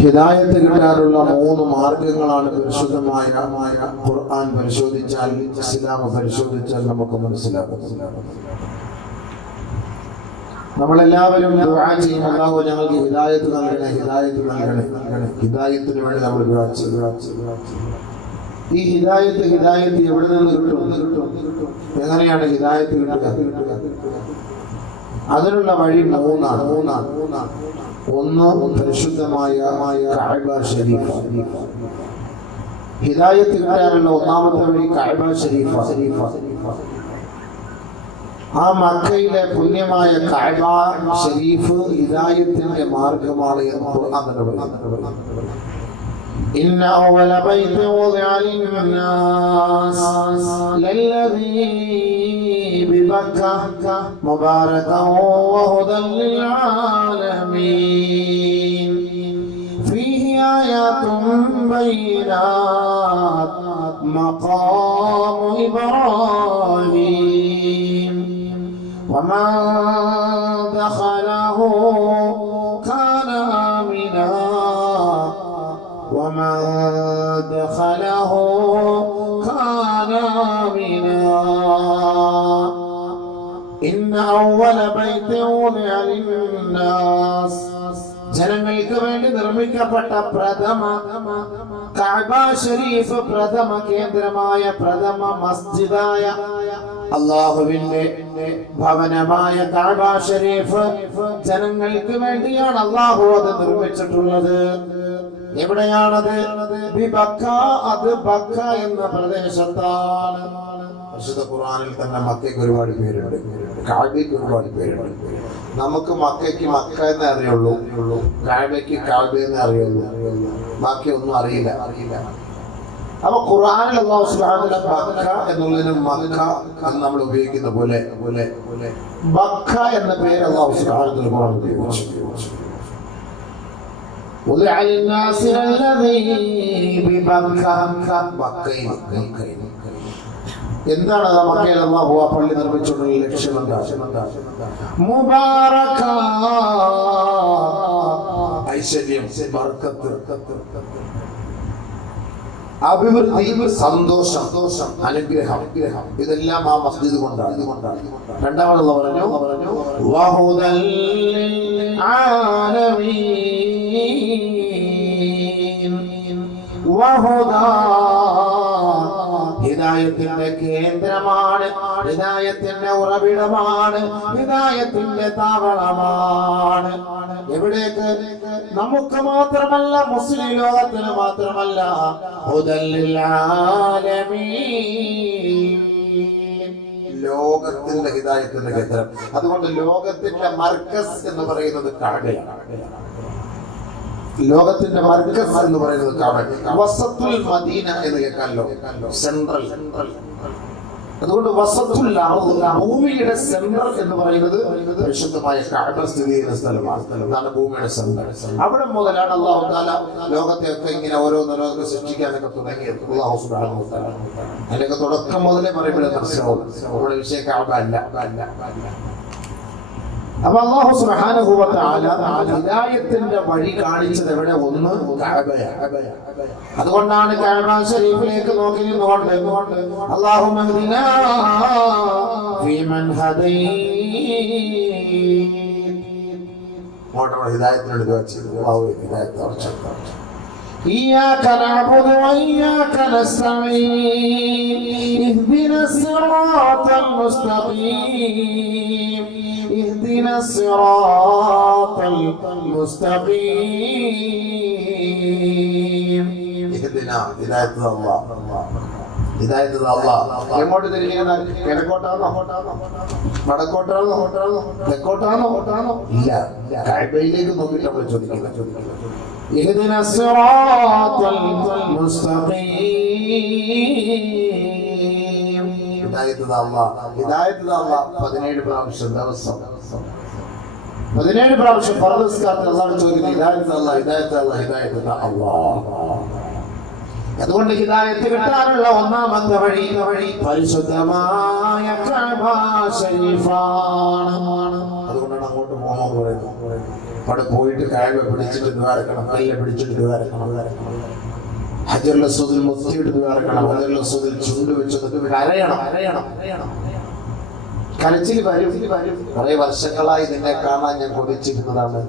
ഹിദായത്ത് കിട്ടാനുള്ള 3 മാർഗങ്ങളാണ് പരിശുദ്ധമായ ഖുർആൻ പരിശോധിച്ചാൽ, ഇസ്ലാം പരിശോധിച്ചാൽ നമുക്ക് മനസ്സിലാകും. നമ്മളെല്ലാവരും ദുആ ചെയ്യും, അല്ലാഹു ഞങ്ങൾക്ക് ഹിദായത്ത് നൽകണേ, ഹിദായത്ത് നൽകണേ. ഹിദായത്തിന് വേണ്ടി നമ്മൾ ദുആ ചെയ്യും. ഈ ഹിദായത്ത് എവിടെ നിന്ന് കിട്ടും? എങ്ങനെയാണ് ഹിദായത്ത് കിട്ടുക? അതിനുള്ള വഴി 3 ഒന്ന് പരിശുദ്ധമായ കഅബ ശരീഫ. ഹിദായത്ത് കിട്ടാനുള്ള ഒന്നാമത്തെ വഴി കഅബ ശരീഫ. ആ മക്കയിലെ പുണ്യമായ കഅബ ശരീഫ് ഹിദായത്തിന്റെ മാർഗമാണ് എന്ന് ഖുർആൻ പറയുന്നു. إن أول بيت وضع للناس للذي ببكة مباركا وهدى للعالمين فيه آيات بينات مقام إبراهيم ومن دخله كان آمنا ومن دخله كان آمنا إن أول بيت وضع للناس ജനങ്ങൾക്ക് വേണ്ടി നിർമ്മിക്കപ്പെട്ട പ്രഥമ കഅബ ശരീഫ്, പ്രഥമ കേന്ദ്രമായ പ്രഥമ മസ്ജിദായ അല്ലാഹുവിന്റെ ഭവനമായ കഅബ ശരീഫ് ജനങ്ങൾക്ക് വേണ്ടിയാണ് അല്ലാഹു അത് നിർമ്മിച്ചിട്ടുള്ളത്. എവിടെയാണത്? ബിബക്ക, അത് ബക്ക എന്ന പ്രദേശത്താണ്. വിശുദ്ധ ഖുർആനിൽ തന്നെ മക്കയ്ക്ക് ഒരുപാട് പേരുണ്ട്, കഅബയ്ക്ക് ഒരുപാട് പേരുണ്ട്. നമുക്ക് മക്കയ്ക്ക് മക്ക എന്നേ അറിയുള്ളൂ, കഅബയ്ക്ക് കഅബ എന്നേ അറിയുള്ളൂ, ബാക്കി ഒന്നും അറിയില്ല. അപ്പൊ ഖുർആനിൽ അല്ലാഹു സുബ്ഹാനഹു വ തആല ബക്ക എന്നുള്ളതിന് മക്ക എന്ന് നമ്മൾ ഉപയോഗിക്കുന്ന പോലെ ബക്ക എന്ന പേര് അല്ലാഹു സുബ്ഹാനഹു വ തആല ഖുർആനിൽ ഉപയോഗിച്ചു. وضع للناس الذي ببكة ബക്കയിൽ. എന്താണ് മക്കയിൽ അല്ലാഹു ആ പള്ളി നിർമ്മിച്ചുള്ള ലക്ഷ്യം? എന്താ? മുബാറക, ഐശ്വര്യം, ബർക്കത്ത്, അഭിവൃദ്ധി, സന്തോഷം, അനുഗ്രഹം, ഇതെല്ലാം ആ മസ്ജിദ് കൊണ്ടാണ്. രണ്ടാമത് പറഞ്ഞു വഹുദൽ ആലമീൻ, വഹുദാ, ഹിദായത്തിന്റെ കേന്ദ്രമാണ്, ഹിദായത്തിന്റെ ഉറവിടമാണ്, ഹിദായത്തിന്റെ താവളമാണ്. എവിടേക്ക്? നമുക്ക് മാത്രമല്ല, മുസ്ലിം ലോകത്തിന് മാത്രമല്ല, ഹുദൽ ലിൽ ആലമീൻ, ലോകത്തിന്റെ ഹിദായത്തിന്റെ കേന്ദ്രം. അതുകൊണ്ട് ലോകത്തിന്റെ മർക്കസ് എന്ന് പറയുന്നത് കഅബയാണ്. ലോകത്തിന്റെ മർക്കസ് എന്ന് പറയുന്നത് കഅബ. വസത്തുൽ മദീന എന്ന് കേൾക്കാമല്ലോ, സെൻട്രൽ. അതുകൊണ്ട് വസത്തുൽ അർദ്, ഭൂമിയുടെ സെൻട്രൽ എന്ന് പറയുന്നത് പരിശുദ്ധമായ കഅബ സ്ഥിതി ചെയ്യുന്ന സ്ഥലമാണ്. അതാണ് ഭൂമിയുടെ സെൻട്രൽ. അവിടെ മുതലാണ് അല്ലാഹു തആല ലോകത്തെയൊക്കെ ഇങ്ങനെ ഓരോന്നോരോന്ന് സൃഷ്ടിക്കാനൊക്കെ തുടങ്ങിയത്. അല്ലാഹു സുബ്ഹാനഹു വ തആല അതിനൊക്കെ തുടക്കം മുതലേ പറയുമ്പോഴേ മനസ്സിലാവും നമ്മുടെ വിഷയം കഅബ അല്ല. അപ്പൊ അല്ലാഹു സുബ്ഹാനഹു വ തആല ഹിദായത്തിന്റെ വഴി കാണിച്ചത് എവിടെ? ഒന്ന് കഅബയാണ്. അതുകൊണ്ടാണ് കഅബ ശരീഫിലേക്ക് നോക്കി നിന്നുകൊണ്ട് അല്ലാഹുമ്മ ഹദിനാ ഫീമൻ ഹദൈത്, മോട്ടോർ ഹിദായത്തിനോട് ദുആ ചെയ്തു. അല്ലാഹു ഹിദായത്ത് തർച്ചു. إياك نعبد وإياك نستعين اهدنا الصراط المستقيم اهدنا الصراط المستقيم اهدنا هداية الله ഹിദായത്ത് അല്ലാഹ്. എങ്ങോട്ട് തിരിഞ്ഞാൽ കിഴക്കോട്ടാണോ, വടക്കോട്ടാണോ, തെക്കോട്ടാണോ? ഇല്ല, കഅബയിലേക്ക് നോക്കിയിട്ട് നമ്മൾ ചോദിക്കുന്നത് ഇഹ്ദിന സിറാത്തൽ മുസ്തഖീം. ഹിദായത്ത് അല്ലാഹ്, ഹിദായത്ത് അല്ലാഹ് 17 പ്രാവശ്യം ദിവസം, 17 പ്രാവശ്യം ഫർദ് നിസ്കാരത്തിൽ അല്ലാഹു ചോദിക്കുന്നു ഹിദായത്ത് അല്ലാഹ്, ഹിദായത്ത് അല്ലാഹ്, ഹിദായത്ത് അല്ലാഹ്. അതുകൊണ്ട് ഹിദായത്ത് കിട്ടാനുള്ള ഒന്നാമത്തെ വഴി പരിശുദ്ധമായ കഅബ ശരീഫാണ്. അതുകൊണ്ടാണ് അങ്ങോട്ട് പോകാൻ പറയുന്നത്. അവിടെ പോയിട്ട് കായവ പിടിച്ചിട്ട് ദ്വാരക്കണം, കല്ല് പിടിച്ചിട്ട് ദ്വാരക്കണം, ഹജറുൽ അസ്വദിൽ മുത്തിയിട്ട് ദ്വാരക്കണം, ഹജറുൽ അസ്വദിൽ ചുണ്ട് വെച്ചത് കരയണം. കരച്ചിൽ വരും. കുറെ വർഷങ്ങളായി നിന്നെ കാണാൻ ഞാൻ കൊതിച്ചിരുന്നതാണ്.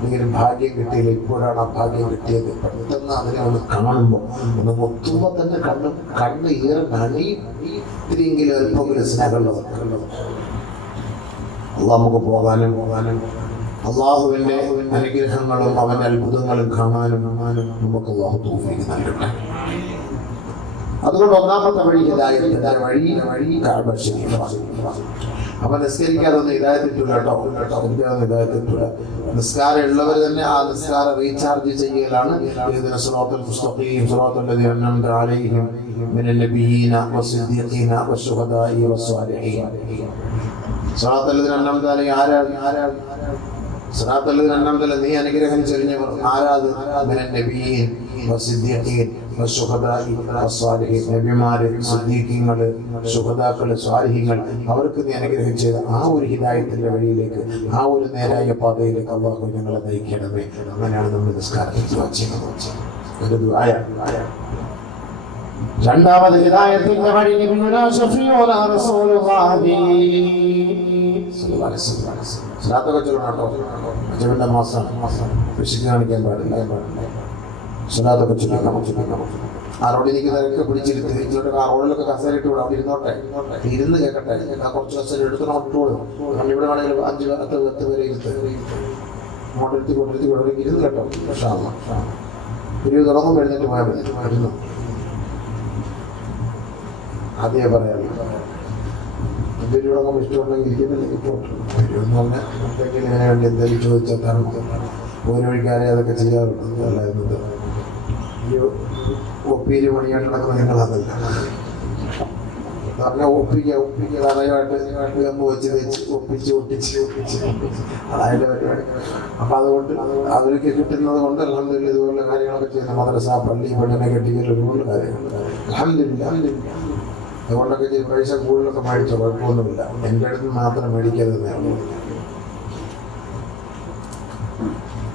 എനിക്കൊരു ഭാഗ്യം കിട്ടിയില്ല, ഇപ്പോഴാണ് ആ ഭാഗ്യം കിട്ടിയത്. പെട്ടെന്ന് അതിനെ ഒന്ന് കാണുമ്പോൾ ഒന്ന് മുത്തുമ്പോൾ തന്നെ കണ്ണ് ഏറെ നടിയും. ഇത്തിരിയെങ്കിലും അല്പമെങ്കിലും സ്നേഹമുള്ളത് നമുക്ക് പോകാനും അള്ളാഹുവിന്റെ അനുഗ്രഹങ്ങളും അവന്റെ അത്ഭുതങ്ങളും കാണാനും നമുക്ക് അള്ളാഹു തൗഫീഖ് നൽകട്ടെ. അതുകൊണ്ട് ഒന്നാമത്തെ വഴി ഹിദായത്തിന്റെ വഴി കഅബ ശരീഫാണ്. അപ്പൊ നിസ്കരിക്കാതൊന്നും ഹിദായത്തിട്ടില്ല കേട്ടോ, ഹിദായത്തിട്ടില്ല. നിസ്കാരം ഉള്ളവർ തന്നെ ആ നിസ്കാരം റീചാർജ് ചെയ്യലാണ്. ഇഹ്ദിന സിറാത്തൽ മുസ്തഖീം സിറാത്തൽ ലദീന അൻഅംത അലൈഹിം മിനൻ നബിയ്യീന വസ്സിദ്ദീഖീന വശുഹദാഇ വസ്സാലിഹീൻ. സിറാത്തൽ ലദീന അൻഅംത അലൈഹിം ആരാ? സിറാത്തൽ ലദീന അൻഅംത നീ അനുഗ്രഹം ചൊരിഞ്ഞവർ ആരാത്? മിനൻ നബിയ്യീൻ വസ്സിദ്ദീഖീൻ വശുഹദാഇ വസ്സാലിഹീൻ. നബിമാര്, സിദ്ദീഖീങ്ങൾ, ശുഹദാക്കൾ, സ്വാലിഹീങ്ങൾ, അവർക്ക് നീ അനുഗ്രഹം ചെയ്ത ആ ഒരു ഹിദായത്തിന്റെ വഴിയിലേക്ക്, ആ ഒരു നേരായ പാതയിലേക്ക് അല്ലാഹു ഞങ്ങളെ നയിക്കണമേ. അങ്ങനെയാണ് നമ്മൾ നിസ്കാരത്തിൽ ദുആ ചെയ്യുന്നത്. ഒരു ദുആയാണ്. രണ്ടാമത് ഹിദായത്തിന്റെ വഴി നബിയുനാ ശഫീഉനാ റസൂലുള്ളാഹി സ്വല്ലല്ലാഹു അലൈഹി വസല്ലം. സ്വലാത്തൊക്കെ ചൊല്ലണം കേട്ടോ. അജബിന്റെ മാസമാണ്, പിശുക്ക് കാണിക്കാൻ പാടില്ല. സ്വലാത്തൊക്കെ ചൊല്ലണം. ആ റോഡിൽ നിൽക്കുന്നവരൊക്കെ പിടിച്ചിരുത്ത് ഇങ്ങോട്ട് ആ റോഡിലൊക്കെ കസേരയിട്ട് വിടാം. അവിടെ ഇരുന്നോട്ടെ, ഇരുന്ന് കേൾക്കട്ടെ. കുറച്ച് കസേര എടുത്തോളം ഇട്ടോളും. കാരണം ഇവിടെ വേണമെങ്കിൽ 5-10 പേരെ ഇരുത്ത് കൊണ്ടിരുത്തി ഇരുന്ന് കേട്ടോ. പക്ഷേ ഒരു തുടങ്ങുമ്പോൾ എഴുന്നേറ്റ് പോയാൽ മതി. ഇരുന്നു ആദ്യമേ പറയാം. എന്തെങ്കിലും തുടങ്ങുമ്പോൾ ഇഷ്ടമുണ്ടെങ്കിൽ ഇരിക്കുന്നില്ലെങ്കിൽ പോട്ടെ. എന്ന് പറഞ്ഞാൽ എന്തെങ്കിലും ഇതിനെ വേണ്ടി എന്തെങ്കിലും ചോദിച്ചാൽ ഓരോ വഴിക്കാരെ അതൊക്കെ ചെയ്യാറുണ്ട്. അല്ലായിരുന്നത് ഈ ഒപ്പിയിൽ പണിയായിട്ട് നടക്കുന്ന നിങ്ങളതല്ല. പറഞ്ഞാൽ ഒപ്പിക്കുക തറയായിട്ട് ഗമ്മ് വെച്ച് ഒപ്പിച്ച് അതായത് പരിപാടി. അപ്പം അതുകൊണ്ട് അവർക്ക് കിട്ടുന്നത് കൊണ്ട് അൽഹംദുലില്ലാ ഇതുപോലുള്ള കാര്യങ്ങളൊക്കെ ചെയ്യുന്ന മദ്രസ, പള്ളി, പെണ്ണിനെ കെട്ടിക്കൽ ഒരുപാട് കാര്യങ്ങളുണ്ട്. അൽഹംദുലില്ലാ അതുകൊണ്ടൊക്കെ പൈസ കൂടുതലൊക്കെ മേടിച്ചോ, കുഴപ്പമൊന്നുമില്ല. എൻ്റെ അടുത്ത് മാത്രം മേടിക്കരുതെന്നേ ഉള്ളൂ.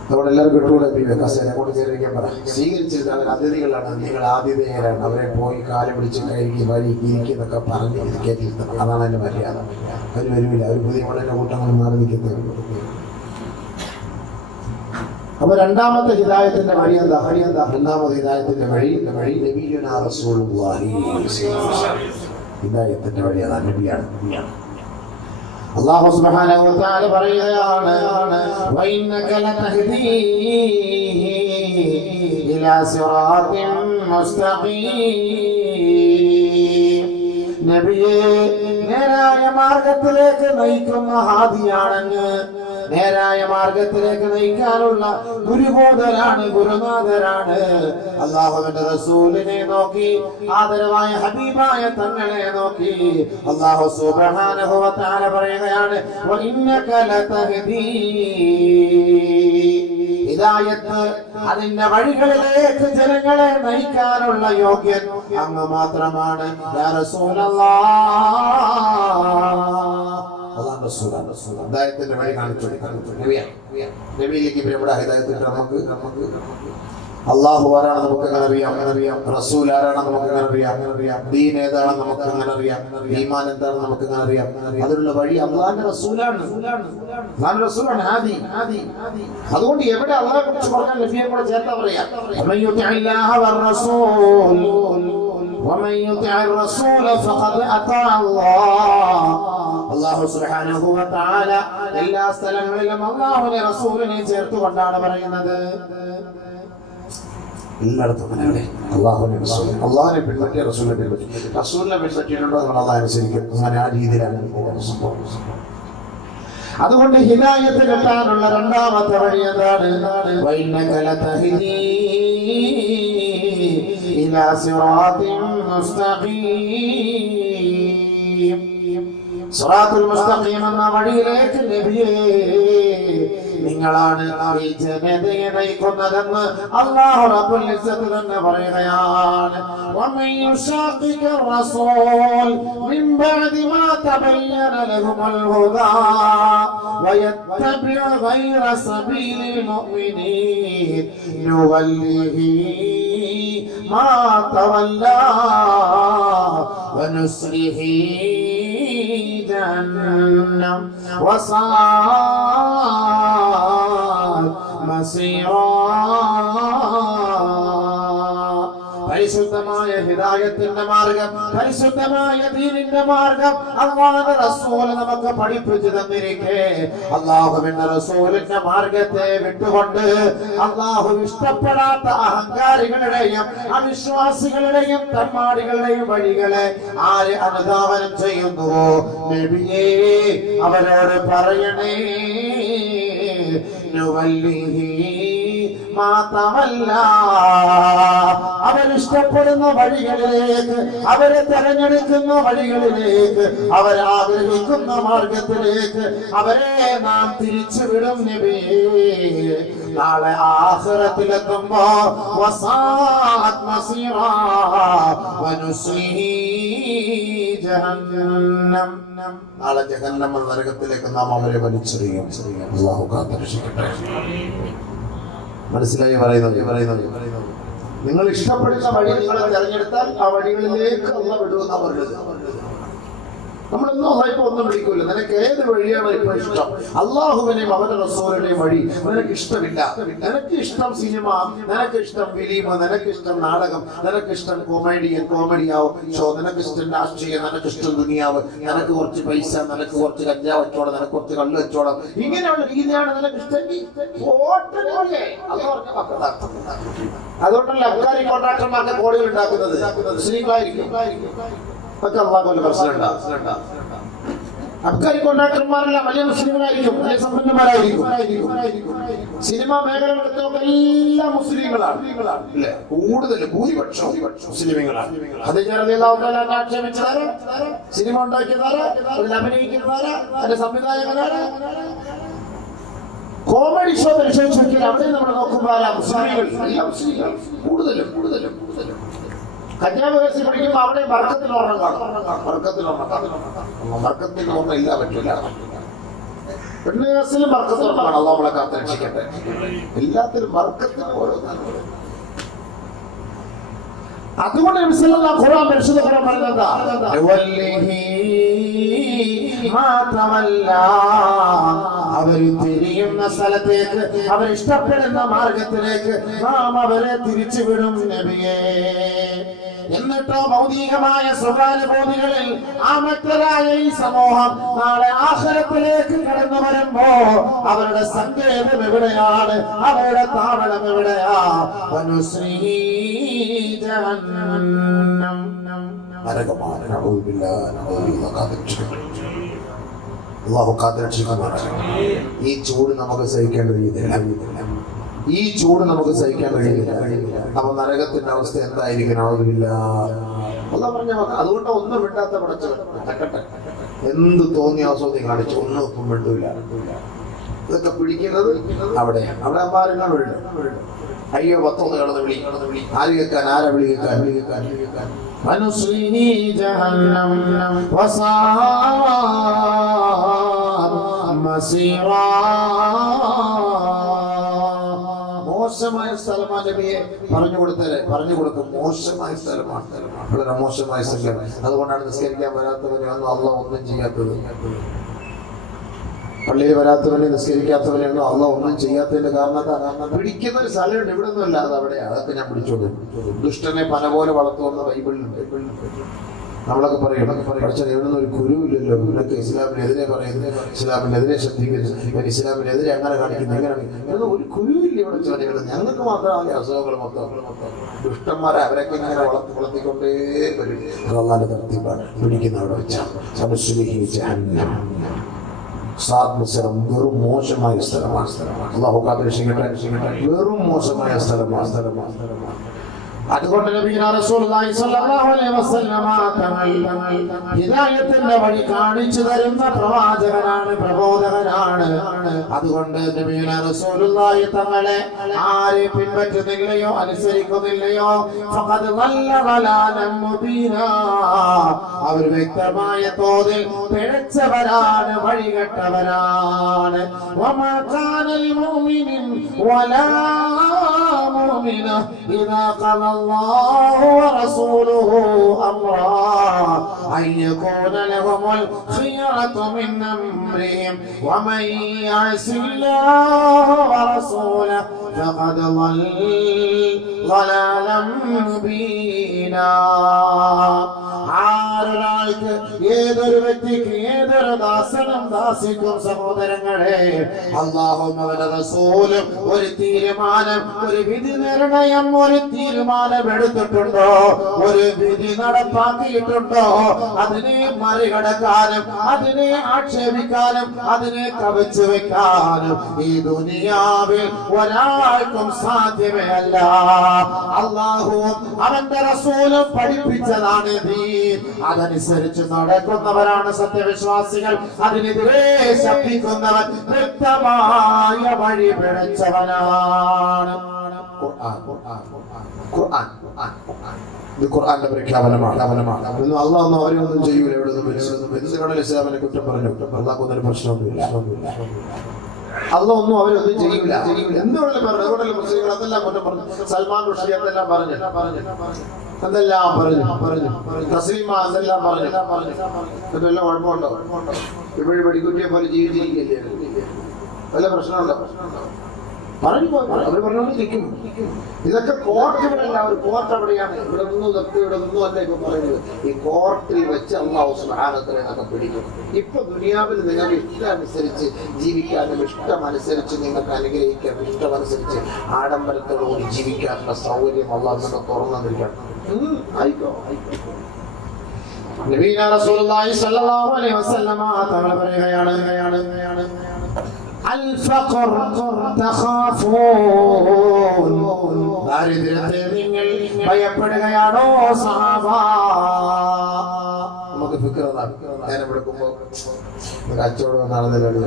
അതുകൊണ്ട് എല്ലാവരും കിട്ടൂടെ കസേനെ കൊണ്ട് കയറിയിരിക്കാൻ പറ. സ്വീകരിച്ചിട്ട് അവർ അതിഥികളാണ്, നിങ്ങൾ ആതിഥേയരാണ്. അവരെ പോയി കാല് പിടിച്ച് കയറി വഴി ഇരിക്കുന്നൊക്കെ പറഞ്ഞ് കയറ്റിയിരുത്തണം. അതാണ് എൻ്റെ മര്യാദ. അവർ വരുമില്ല, അവർ പുതിയ പള്ളിൻ്റെ കൂട്ടങ്ങൾ മാറി നിൽക്കുന്നത്. അപ്പൊ രണ്ടാമത്തെ ഹിദായത്തിന്റെ വഴി എന്താ? രണ്ടാമത്തെ ഹിദായത്തിന്റെ വഴി നബിയുനാ റസൂലുള്ളാഹി ഹിദായത്തിന്റെ വഴി അതാണ്, നബിയാണ്. അല്ലാഹു സുബ്ഹാനഹു വ തആല പറയുകയാണ്, വഇന്നക ലതഹ്ദീ ഇലാ സിറാത്തിൻ മുസ്തഖീം. നബിയേ, നേരായ മാർഗത്തിലേക്ക് നയിക്കുന്ന ഹാദിയാണെന്ന്, നേരായ മാർഗത്തിലേക്ക് നയിക്കാനുള്ള ഗുരുബോധരാണ്, ഗുരുനാഥരാണ്. അല്ലാഹുവിന്റെ റസൂലിനെ നോക്കി, ആദരവായ ഹബീബായ തങ്ങളെ നോക്കി അല്ലാഹു സുബ്ഹാനഹു വ തആല പറയുകയാണ്, വഇന്നക ലതഹ്ദീ. ഹിദായത്ത്, അതിന്റെ വഴികളിലേക്ക് ജനങ്ങളെ നയിക്കാനുള്ള യോഗ്യൻ അങ്ങ് മാത്രമാണ്. യാ റസൂലല്ലാഹ്, ഹിദായത്തിന്റെ വഴി കാണിച്ചു നബിയിലേക്ക്. ഇവിടെ ഹിദായത്തിട്ട് നമുക്ക് അള്ളാഹു ആരാണ് നമുക്ക് അങ്ങനെ അറിയാം, റസൂൽ ആരാണ് നമുക്ക് അങ്ങനെ അറിയാം, ദീൻ ഏതാണ് നമുക്ക് അങ്ങനെ അറിയാം, ഈമാൻ എന്താണ് നമുക്ക് അങ്ങനെ അറിയാം. അതിനുള്ള വഴി അള്ളാഹിന്റെ റസൂലാണ്, ഹാദി. അതുകൊണ്ട് എവിടെ അള്ളാഹെ കുറിച്ച് പറഞ്ഞാൽ നബിയെ കൂടെ ചേർത്താ പറയാം. അല്ലാഹു സുബ്ഹാനഹു വ തആല എല്ലാ സ്ഥലങ്ങളിലും അല്ലാഹുവിനെ റസൂലിനെ ചേർത്തുകൊണ്ടാണ് പറയുന്നത്. എല്ലായിടത്തും അള്ളാഹിനെ പിൻപറ്റിയ റസൂലിനെ പിൻപറ്റി. റസൂലിനെ പിൻപറ്റിയിട്ടുണ്ടോ നമ്മൾ അള്ളാഹ് അനുസരിക്കും. അങ്ങനെ ആ രീതിയിലാണ് സംഭവം. അതുകൊണ്ട് ഹിദായത്ത് കിട്ടാനുള്ള രണ്ടാമത്തെ വഴി എന്താണ്? വഇന്നക ലതഹ്ദീ ഇലാ സിറാത്തിൻ മുസ്തഖീം. സിറാത്തുൽ മുസ്തഖീം എന്ന വഴിയിലേക്ക് നബിയേ നിങ്ങളാണ് ഈ ജനതയെ നയിക്കുന്നതെന്ന് അല്ലാഹു റബ്ബുൽ ഇസ്സത്ത് തന്നെ പറയുകയാണ്. വമൻ യുശാഖിഖ റസൂൽ മിൻ ബഅദി മാ തബയ്യന ലഹുൽ ഹുദാ വയത്തബിഉ ഗൈറ സബീലിൽ മുഅ്മിനീൻ നുവല്ലിഹി മാ തവല്ലാ വനുസ്ലിഹി ജഹന്നം വസാഅത് മസീറാ. പരിശുദ്ധമായ ഹിദായത്തിന്റെ മാർഗം, പരിശുദ്ധമായ ദീനിന്റെ മാർഗം അല്ലാഹുവിന്റെ റസൂൽ നമുക്ക് പഠിപ്പിച്ചു തന്നിരിക്കെ അല്ലാഹുവിന്റെ റസൂലിന്റെ മാർഗത്തെ വിട്ടുകൊണ്ട് അല്ലാഹു ഇഷ്ടപ്പെടാത്ത അഹങ്കാരികളുടെയും അവിശ്വാസികളുടെയും തമ്മാടികളുടെയും വഴികളെ ആര് അനുധാവനം ചെയ്യുന്നുവോ നബിയേ അവരോട് പറയണേ നുവല്ലിഹി അവരിഷ്ടപ്പെടുന്ന വഴികളിലേക്ക്, അവരെ തെരഞ്ഞെടുക്കുന്ന വഴികളിലേക്ക്, അവരാഗ്രഹിക്കുന്ന മാർഗത്തിലേക്ക് അവരെ നാം തിരിച്ചുവിടും നബിയേ. നാളെ ആഖിറത്തിലെത്തുമ്പോ വസാഅത് മസീറാ വനുസ്ലിഹി ജഹന്നം. നാളെ ജഹന്നം നരകത്തിലേക്ക് നാം അവരെ വലിച്ചെറിയും. അല്ലാഹു കാത്തുരക്ഷിക്കട്ടെ. മനസ്സിലായി പറയുന്നത് നിങ്ങൾ ഇഷ്ടപ്പെടുന്ന വഴി നിങ്ങളെ തെരഞ്ഞെടുത്താൽ ആ വഴികളിലേക്ക് അല്ലാഹു വിടുമെന്നാ പറഞ്ഞത്. നമ്മളൊന്നും ഇപ്പൊ ഒന്നും വിളിക്കൂല. നിനക്ക് ഏത് വഴിയാണ് ഇപ്പൊ ഇഷ്ടം? അള്ളാഹുവിനെയും അവന്റെ റസൂലിനെയും വഴി നിനക്ക് ഇഷ്ടമില്ല. നിനക്ക് ഇഷ്ടം സിനിമ, നിനക്ക് ഇഷ്ടം ഫിലിം, നിനക്ക് ഇഷ്ടം നാടകം, നിനക്ക് ഇഷ്ടം കോമഡിയാവും ഷോ, നിനക്ക് ഇഷ്ടം രാഷ്ട്രീയം, നിനക്ക് ഇഷ്ടം ദുനിയാവ്, നിനക്ക് കുറച്ച് പൈസ, നിനക്ക് കുറച്ച് കഞ്ചാവ് കച്ചവടം, നിനക്ക് കുറച്ച് കള്ള് കച്ചവടം, ഇങ്ങനെയുള്ള രീതിയാണ് നിനക്ക് ഇഷ്ടമെങ്കിൽ അതുകൊണ്ടല്ല അബ്കാരി കോൺട്രാക്ടർമാർക്ക് കോടികൾ ഉണ്ടാക്കുന്നത് മുസ്ലിങ്ങളായിരിക്കും. അബ്കാരി കോൺട്രാക്ടർമാരെല്ലാം വലിയ മുസ്ലിങ്ങളായിരിക്കും, വലിയ സമ്പന്നന്മാരായിരിക്കും. സിനിമാ മേഖലകളെടുത്തൊക്കെ എല്ലാം മുസ്ലിങ്ങളാണ് അല്ലെ, കൂടുതൽ ഭൂരിപക്ഷം മുസ്ലിങ്ങളാണ്. അത് ആക്ഷേപിച്ചതാരാ? സിനിമ ഉണ്ടാക്കിയതാരാ? അതിൽ അഭിനയിക്കുന്നതാരാ? അതിന്റെ സംവിധായകനാരാ? കോമഡി ഷോ പരിശോധിച്ച് നോക്കിയാൽ അവിടെ നമ്മൾ നോക്കുമ്പോൾ മുസ്ലിങ്ങൾ കൂടുതലും കന്യാവ് കേസിൽ പഠിക്കുമ്പോ അവിടെ വർക്കത്തിൽ ഓർമ്മ കാണും. വർക്കത്തിൽ ഓർമ്മ ഇല്ല പറ്റില്ല. പെണ്ണ് കേസിലും വർക്കത്തിൽ ഓർമ്മ കാണാം. അള്ളാഹു നമ്മളെ കാത്തുരക്ഷിക്കട്ടെ. എല്ലാത്തിലും വർക്കത്തിന് ഓരോന്നാണ്. അതുകൊണ്ട് ഖുർആൻ പരിശുദ്ധ ഖുർആൻ പറയുന്നത് അവർ തിരിയുന്ന സ്ഥലത്തേക്ക്, അവർ ഇഷ്ടപ്പെടുന്ന മാർഗത്തിലേക്ക് നാം അവരെ തിരിച്ചുവിടും നബിയേ. എന്നിട്ടോ ഭൗതികമായ സുഖാനുഭൂതികളിൽ ആമത്തരായ ഈ സമൂഹം നാളെ ആഖിറത്തിലേക്ക് കടന്നു വരുമ്പോ അവരുടെ സങ്കേതം എവിടെയാണ്? അവരുടെ താവളം എവിടെയാ? വനുസ്ലിഹി ജഹന്നം. നരകമാണ്. അല്ലാഹു കാത്തുരക്ഷിക്കുമാറാകട്ടെ. ഈ ചൂട് നമുക്ക് സഹിക്കാൻ കഴിയുന്നില്ല. ഈ ചൂട് നമുക്ക് സഹിക്കാൻ കഴിയുന്നില്ല. അപ്പൊ നരകത്തിന്റെ അവസ്ഥ എന്തായിരിക്കും? ആവുന്നില്ല. അതുകൊണ്ട് ഒന്നും വിട്ടാത്ത പടച്ചവൻ എന്ത് തോന്നിയ അവസരം കാണിച്ചു ഒന്നും ഒപ്പം വിട്ടൂല. ഇതൊക്കെ പിടിക്കുന്നത് അവിടെയാണ്. അവിടെ അമ്പാരങ്ങൾ വീഴും. അയ്യോ 11 കടന്ന് വിളി. ആര് കേൾക്കാൻ? ആരാ വിളി കേൾക്കാൻ? വനുസ്ലിഹി ജഹന്നം വസാഅത് മസീറാ. മോശമായ സ്ഥലമാണ് നബിയെ പറഞ്ഞു കൊടുക്കും. മോശമായ സ്ഥലമാണ്, വളരെ മോശമായ സ്ഥലം. അതുകൊണ്ടാണ് നിസ്കരിക്കാൻ വരാത്തവരെയൊന്നും അള്ളാഹ് ഒന്നും ചെയ്യാത്തത്. പള്ളിയിൽ വരാത്തവനെ, നിസ്കരിക്കാത്തവനെയൊന്നും അള്ളാഹ് ഒന്നും ചെയ്യാത്തതിന്റെ കാരണം പിടിക്കുന്ന ഒരു സ്ഥലമുണ്ട്. ഇവിടെ ഒന്നും അല്ല, അത് അവിടെയാണ്. അതൊക്കെ ഞാൻ പിടിച്ചോളൂ. ദുഷ്ടനെ പന പോലെ വളർത്തുന്ന ബൈബിളിലുണ്ട്. നമ്മളൊക്കെ പറയും പഠിച്ചാൽ എവിടുന്ന് ഒരു ഗുരുവില്ലല്ലോ, ഇവരൊക്കെ ഇസ്ലാമിനെതിരെ പറയുന്നത്, ഇസ്ലാമിനെതിരെ ശ്രദ്ധിക്കുന്നത്, ഇസ്ലാമിനെതിരെ അങ്ങനെ കാണിക്കുന്നത്, എങ്ങനെ ഒരു ഗുരുവില്ല ഇവിടെ ചോദ്യങ്ങൾ. ഞങ്ങൾക്ക് മാത്രമല്ല അസുഖങ്ങൾ മൊത്തം. ദുഷ്ടന്മാരെ അവരൊക്കെ ഇങ്ങനെ വളർത്തിക്കൊണ്ടേ വരും. അള്ളാന്റെ തർത്തീബാണ് പിടിക്കുന്ന അവിടെ വെച്ചാൽ വെറും മോശമായ സ്ഥലമാണ്. അല്ലാഹു കാത്തുരക്ഷിക്കട്ടെ. വെറും മോശമായ സ്ഥലമാണ്. അതുകൊണ്ട് നബിയുനാ റസൂലുള്ളാഹി സ്വല്ലല്ലാഹു അലൈഹി വസല്ലമ തങ്ങൾ ഹിദായത്തിന്റെ വഴി കാണിച്ചു തരുന്ന പ്രവാചകനാണ്, പ്രബോധകനാണ്. അതുകൊണ്ട് നബിയുനാ റസൂലുള്ളാഹി തങ്ങളെ ആരെ പിൻപറ്റുന്നില്ലയോ അനുസരിക്കുന്നില്ലയോ ഫഖദ് ളല്ല ളലാലൻ മുബീനാ, അവർ വ്യക്തമായ തോതിൽ പിഴച്ചവരാണ്, വഴികെട്ടവരാണ്. വമാ കാനൽ മുഅ്മിനിൻ വലാ മുഅ്മിന ഇദാ ഖദ അല്ലാഹു വറസൂലുഹു അംറാ അൻ യകൂന ലഹുൽ ഖിയറതു മിൻ അംരിഹിം വമൻ യഅസില്ലാഹ വറസൂലഹു ഫഖദ് ളലാലൻ മുബീനാ. ആരൊരാൾക്ക്, ഏതൊരു വ്യക്തിക്ക്, ഏതൊരു ദാസനും ദാസിക്കും സഹോദരങ്ങളെ അല്ലാഹുവും അവന്റെ റസൂലും ഒരു തീരുമാനം, ഒരു വിധി നിർണയം, ഒരു തീരുമാനം എടുത്തിട്ടുണ്ടോ, ഒരു വിധി നടപ്പാക്കിയിട്ടുണ്ടോ, അതിനെ മറികടക്കാനും അതിനെ ആക്ഷേപിക്കാനും അതിനെ കവച്ചു വെക്കാനും ഈ ദുനിയാവിൽ ഒരാൾക്കും സാധ്യമേ അല്ല. അല്ലാഹുവും അവന്റെ റസൂലും പഠിപ്പിച്ചതാണ് ദീൻ. അതനുസരിച്ച് നടക്കുന്നവരാണ് സത്യവിശ്വാസികൾ. അതിനെതിരെ ശബ്ദിക്കുന്നവൻ വ്യക്തമായ വഴി പിഴച്ചവനാണ്. ഇത് ഖുർആന്റെ പ്രഖ്യാപനമാണ്. അള്ളാഹ് ഒന്നും അവരൊന്നും ചെയ്യൂല. ഇവിടെ എന്തുകൊണ്ടും ഇസ്ലാമിനെ കുറ്റം പറഞ്ഞു. അള്ളാഹ് ഒന്നും പ്രശ്നമൊന്നുമില്ല. അള്ളാഹ് ഒന്നും അവരൊന്നും ചെയ്യൂല. എന്തുകൊണ്ടും പറഞ്ഞു. അതുകൊണ്ടല്ലേ മുസ്ലിങ്ങൾ അതെല്ലാം കുറ്റം പറഞ്ഞു. സൽമാൻ റുഷ്ദി അതെല്ലാം പറഞ്ഞു, എന്തെല്ലാം പറഞ്ഞു. തസ്ലീമ എന്തെല്ലാം പറഞ്ഞു. ഇതെല്ലാം കുഴപ്പമുണ്ടോ? ഇപ്പോഴും വെടിക്കുറ്റിയെ പോലെ ജീവിച്ചിരിക്കല്ലേ? വല്ല പ്രശ്നമുണ്ടോ? പറഞ്ഞു അവർ പറഞ്ഞുകൊണ്ടിരിക്കും. ഇതൊക്കെ കോർട്ടുകളല്ല. ഒരു കോർട്ട് എവിടെയാണ്? ഇവിടെ നിന്നും ഇതൊക്കെ ഇവിടെ നിന്നും അല്ല ഇപ്പൊ പറയുന്നത്. ഈ കോർട്ടിൽ വെച്ച് അല്ലാഹു സുബ്ഹാനഹു വ തആല എന്നൊക്കെ പിടിക്കും. ഇപ്പൊ ദുനിയാവിൽ നിങ്ങൾക്ക് ഇഷ്ടമനുസരിച്ച് ജീവിക്കാനും ഇഷ്ടമനുസരിച്ച് നിങ്ങൾക്ക് അനുഗ്രഹിക്കാനും ഇഷ്ടമനുസരിച്ച് ആഡംബരത്തോടുകൂടി ജീവിക്കാനുള്ള സൗകര്യം അല്ലാഹു നമുക്ക് തുറന്നു തന്നിരിക്കണം. ആയിക്കോ. നബിയുനാ റസൂലുള്ളാഹി സ്വല്ലല്ലാഹു അലൈഹി വസല്ലമ തങ്ങൾ പറയുകയാണ്, الفقر تخافون, ദാരിദ്ര്യത്തെ നിങ്ങൾ ഭയപ്പെടുകയാണോ സഹാബ? നമുക്ക് ഫിക്റതാണ്. നേരം എടുക്കുമ്പോൾ കച്ചവടം നടന്നില്ല,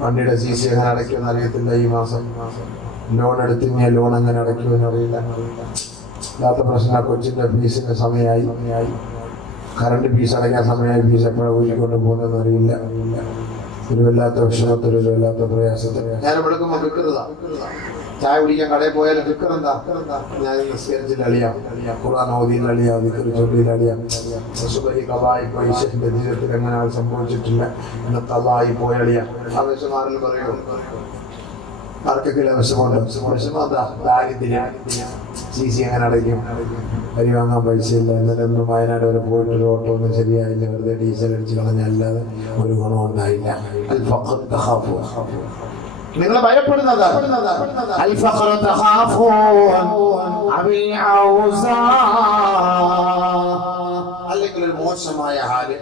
വണ്ടിയുടെ CC എങ്ങനെ അടയ്ക്കുമെന്ന് അറിയത്തില്ല. ഈ മാസം ലോൺ എടുത്തിങ്ങനെ ലോൺ എങ്ങനെ അടയ്ക്കുമെന്ന് അറിയില്ല. ഇല്ലാത്ത പ്രശ്നം. കൊച്ചിന്റെ ഫീസിന്റെ സമയമായി, കറണ്ട് ഫീസ് അടയ്ക്കാൻ സമയമായി. ഫീസ് എപ്പോഴാണ് ഊരിക്കൊണ്ട് പോകുന്നതെന്ന് അറിയില്ല. ഒരു വല്ലാത്ത വിഷമത്തിൽ, ഒരു വല്ലാത്ത പ്രയാസത്തിൽ ഞാൻ എടുക്കുമ്പോൾ ഫിക്റതാ. ചായ കുടിക്കാൻ കടയിൽ പോയാലും ഫിക്ർ എന്താ? ഞാൻ നിസ്കരിച്ചിൽ അളിയാം, ഖുർആൻ ഓതിയിൽ അളിയാം, ദിക്ർ ചൊല്ലിയിൽ അളിയാം. സുബഹി ഖളായി പോയി, ശേഖിന്റെ ജീവിതത്തിൽ എങ്ങനെ അത് സംഭവിച്ചിട്ടില്ല എന്ന് ഖളായി പോയി അളിയാം. ആ വിഷമാരിൽ പറയുമോ? ആർക്കെങ്കിലും വിഷമമുണ്ട്? വിഷമം എന്താ? ദാരിദ്ര്യം. CC എങ്ങനെ അടയ്ക്കും? അരി വാങ്ങാൻ പൈസയില്ല. ഇന്നലെ ഒന്നും വയനാട് വരെ പോയിട്ട് ഒരു ഓട്ടോ ഒന്നും ശരിയായില്ല. വെറുതെ ഡീസൽ അടിച്ച് കളഞ്ഞല്ലാതെ ഒരു ഗുണം ഉണ്ടായില്ല. നിങ്ങൾ ഭയപ്പെടുന്നത് അല്ലെങ്കിൽ ഒരു മോശമായ ഹാല്.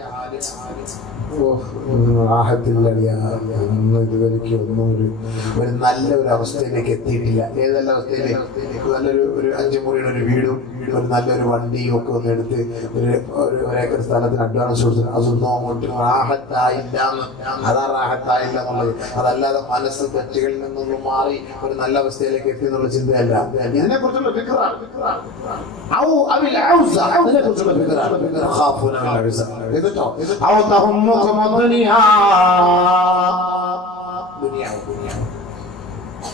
ഇതുവരെയ്ക്ക് ഒന്നും ഒരു നല്ല ഒരു അവസ്ഥയിലേക്ക് എത്തിയിട്ടില്ല. ഏതല്ല അവസ്ഥയിലേക്ക്? നല്ലൊരു 5 മുറിയുടെ ഒരു വീടും ഒരു നല്ലൊരു വണ്ടിയും ഒക്കെ ഒന്ന് എടുത്ത് ഒരു ഏക്കർ സ്ഥലത്തിന് അഡ്വാൻസ് കൊടുത്തു. അതൊന്നും അങ്ങോട്ട് റാഹത്തായില്ല. അതാ റാഹത്തായില്ല എന്നുള്ളത്. അതല്ലാതെ മനസ്സ് തെറ്റുകളിൽ നിന്നൊന്നും മാറി ഒരു നല്ല അവസ്ഥയിലേക്ക് എത്തി എന്നുള്ള ചിന്തയല്ല. ഇതിനെ കുറിച്ചുള്ള ഫിക്റാണ്.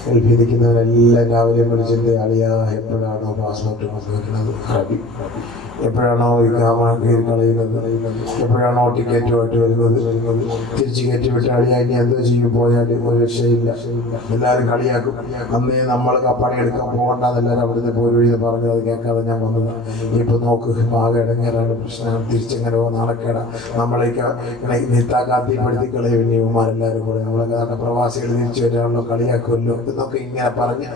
ഗൾഫിരിക്കുന്നവരെല്ലാം രാവിലെ വിളിച്ചിട്ട് അളിയാ എപ്പോഴാണോ പാസ്പോർട്ട് വന്നിരിക്കുന്നത്, എപ്പോഴാണോ കയറി കളയുന്നത്, എപ്പോഴാണോ ടിക്കറ്റുമായിട്ട് വരുന്നത്, തിരിച്ച് കയറ്റി വിട്ട് അളിയാ ഇനി എന്തോ ചെയ്യും, പോയാൽ ഒരു രക്ഷയില്ല. എല്ലാവരും കളിയാക്കും. അന്നേ നമ്മൾ പണിയെടുക്കാൻ പോകണ്ടെന്നെല്ലാവരും അവിടുന്ന് പോരുവഴി പറഞ്ഞത് കേൾക്കാതെ ഞാൻ വന്നത്. ഇനിയിപ്പോൾ നോക്ക്, ആകെ ഇടങ്ങേറാണ് പ്രശ്നങ്ങൾ. തിരിച്ചെങ്ങനെ നാണക്കേടാ. നമ്മളേക്ക് നിത്താക്കാത്തിപ്പെടുത്തി കളയും ഇനിമാരെല്ലാവരും കൂടെ. നമ്മളൊക്കെ നല്ല പ്രവാസികൾ തിരിച്ചു വരാനുള്ള കളിയാക്കുമല്ലോ എന്നൊക്കെ ഇങ്ങനെ പറഞ്ഞ്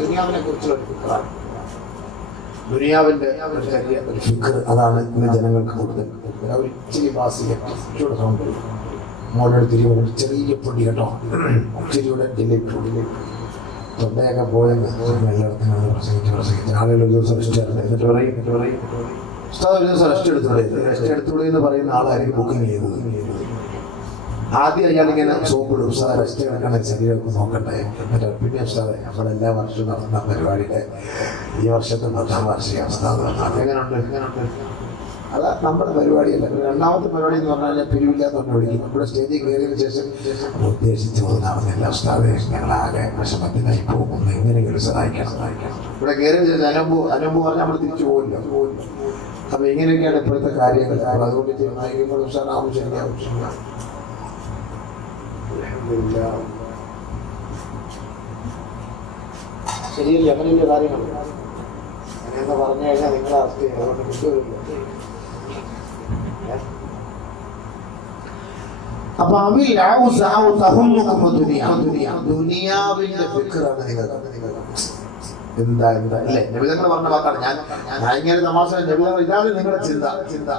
ദുനിയാവിനെ കുറിച്ചുള്ള ഫിക്റാണ്. ദുനിയാവിന്റെ ഒരു ഫിക്ർ. അതാണ് ഇന്ന് ജനങ്ങൾക്ക് കൂടുതൽ. അവർ ഇച്ചിരി ബാസിയുടെ സൗണ്ട് മോനോട് തിരിയുമ്പോൾ ചെറിയ പൊടി കേട്ടോ, ചിരിയുടെ ജില്ലയിൽ തൊണ്ടയൊക്കെ പോയെന്ന് എല്ലായിടത്തും പ്രസംഗിച്ച് ആളുകൾ ഒരു ദിവസം റെസ്റ്റ് എടുത്ത് എന്നിട്ട് പറയും ഉസ്താദ് ഒരു ദിവസം റെസ്റ്റ് എടുത്തുകൂടെ എന്ന് പറയുന്ന ആളായിരിക്കും ബുക്കിംഗ് ചെയ്തത്. ആദ്യം അയാളിങ്ങനെ സോപ്പിടും, ഉസ്താദ് റെസ്റ്റ് എടുക്കണേ ശരീരമൊക്കെ നോക്കട്ടെ. എന്നിട്ട് പിന്നെ ഉസ്താദ് നമ്മളെല്ലാ വർഷവും നടത്തുന്ന പരിപാടിയുടെ ഈ വർഷത്തെ 10ാം വാർഷിക ഉസ്താദ് എങ്ങനെയുണ്ട്. അതാ നമ്മുടെ പരിപാടിയല്ല. രണ്ടാമത്തെ പരിപാടി എന്ന് പറഞ്ഞാൽ പിരിവില്ലാത്തതുകൊണ്ട് വിളിക്കും. നമ്മുടെ സ്റ്റേജിൽ കയറിയതിനു ശേഷം ഉദ്ദേശിച്ച് പോകുന്നതാണെന്നില്ല ഉസ്താദെ, ഞങ്ങളാകെ വിഷമത്തിനായി പോകുന്നു, എങ്ങനെയെങ്കിലും സഹായിക്കണം. ഇവിടെ കയറിയതിനു ശേഷം അനുഭവം പറഞ്ഞാൽ നമ്മൾ തിരിച്ചു പോകില്ല. അപ്പൊ ഇങ്ങനെയൊക്കെയാണ് ഇപ്പോഴത്തെ കാര്യങ്ങൾ. അതുകൊണ്ട് നയിക്കുമ്പോൾ ഉഷാറാവും. ശരിയല്ലേ? അങ്ങനെയുള്ള കാര്യങ്ങൾ അങ്ങനെയെന്ന് പറഞ്ഞു കഴിഞ്ഞാൽ നിങ്ങളെ അവസ്ഥ അതുകൊണ്ട് കിട്ടുമില്ല. അപ്പൊ ദുനിയാവിന്റെ ഫിക്റാണ് നിങ്ങൾ. എന്താ അല്ലേ? നബിതങ്ങൾ പറഞ്ഞ വാക്കാണ്. ഞാൻ ഇങ്ങനെ തമാശ നബിതങ്ങൾ ഇതാണ് നിങ്ങളുടെ ചിന്ത.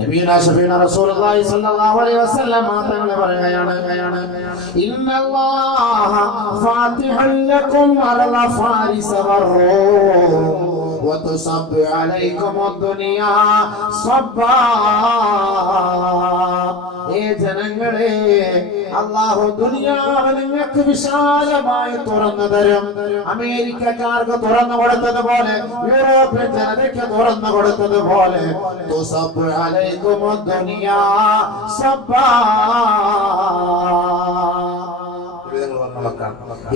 നബിയുനാ ശഫീഉനാ റസൂലുള്ളാഹി സ്വല്ലല്ലാഹു അലൈഹി വസല്ലം തങ്ങൾ പറയുകയാണ്, ഇന്നല്ലാഹ ഫാതിഹുൽ ലക്കും അല ഫാരിസ വറൂം വതുസബ്ബു അലൈക്കും അദ്ദുനിയാ സബ്ബാ. ഏ ജനങ്ങളെ, അല്ലാഹു ദുനിയാവ് നിങ്ങൾക്ക് വിശാലമായി തുറന്നു തരും. അമേരിക്കക്കാർക്ക് തുറന്നു കൊടുത്തതുപോലെ, യൂറോപ്യൻ ജനതയ്ക്ക് തുറന്നു കൊടുത്തതുപോലെ തുസബ്ബു അലൈക്കും അദ്ദുനിയാ സബ്ബാ.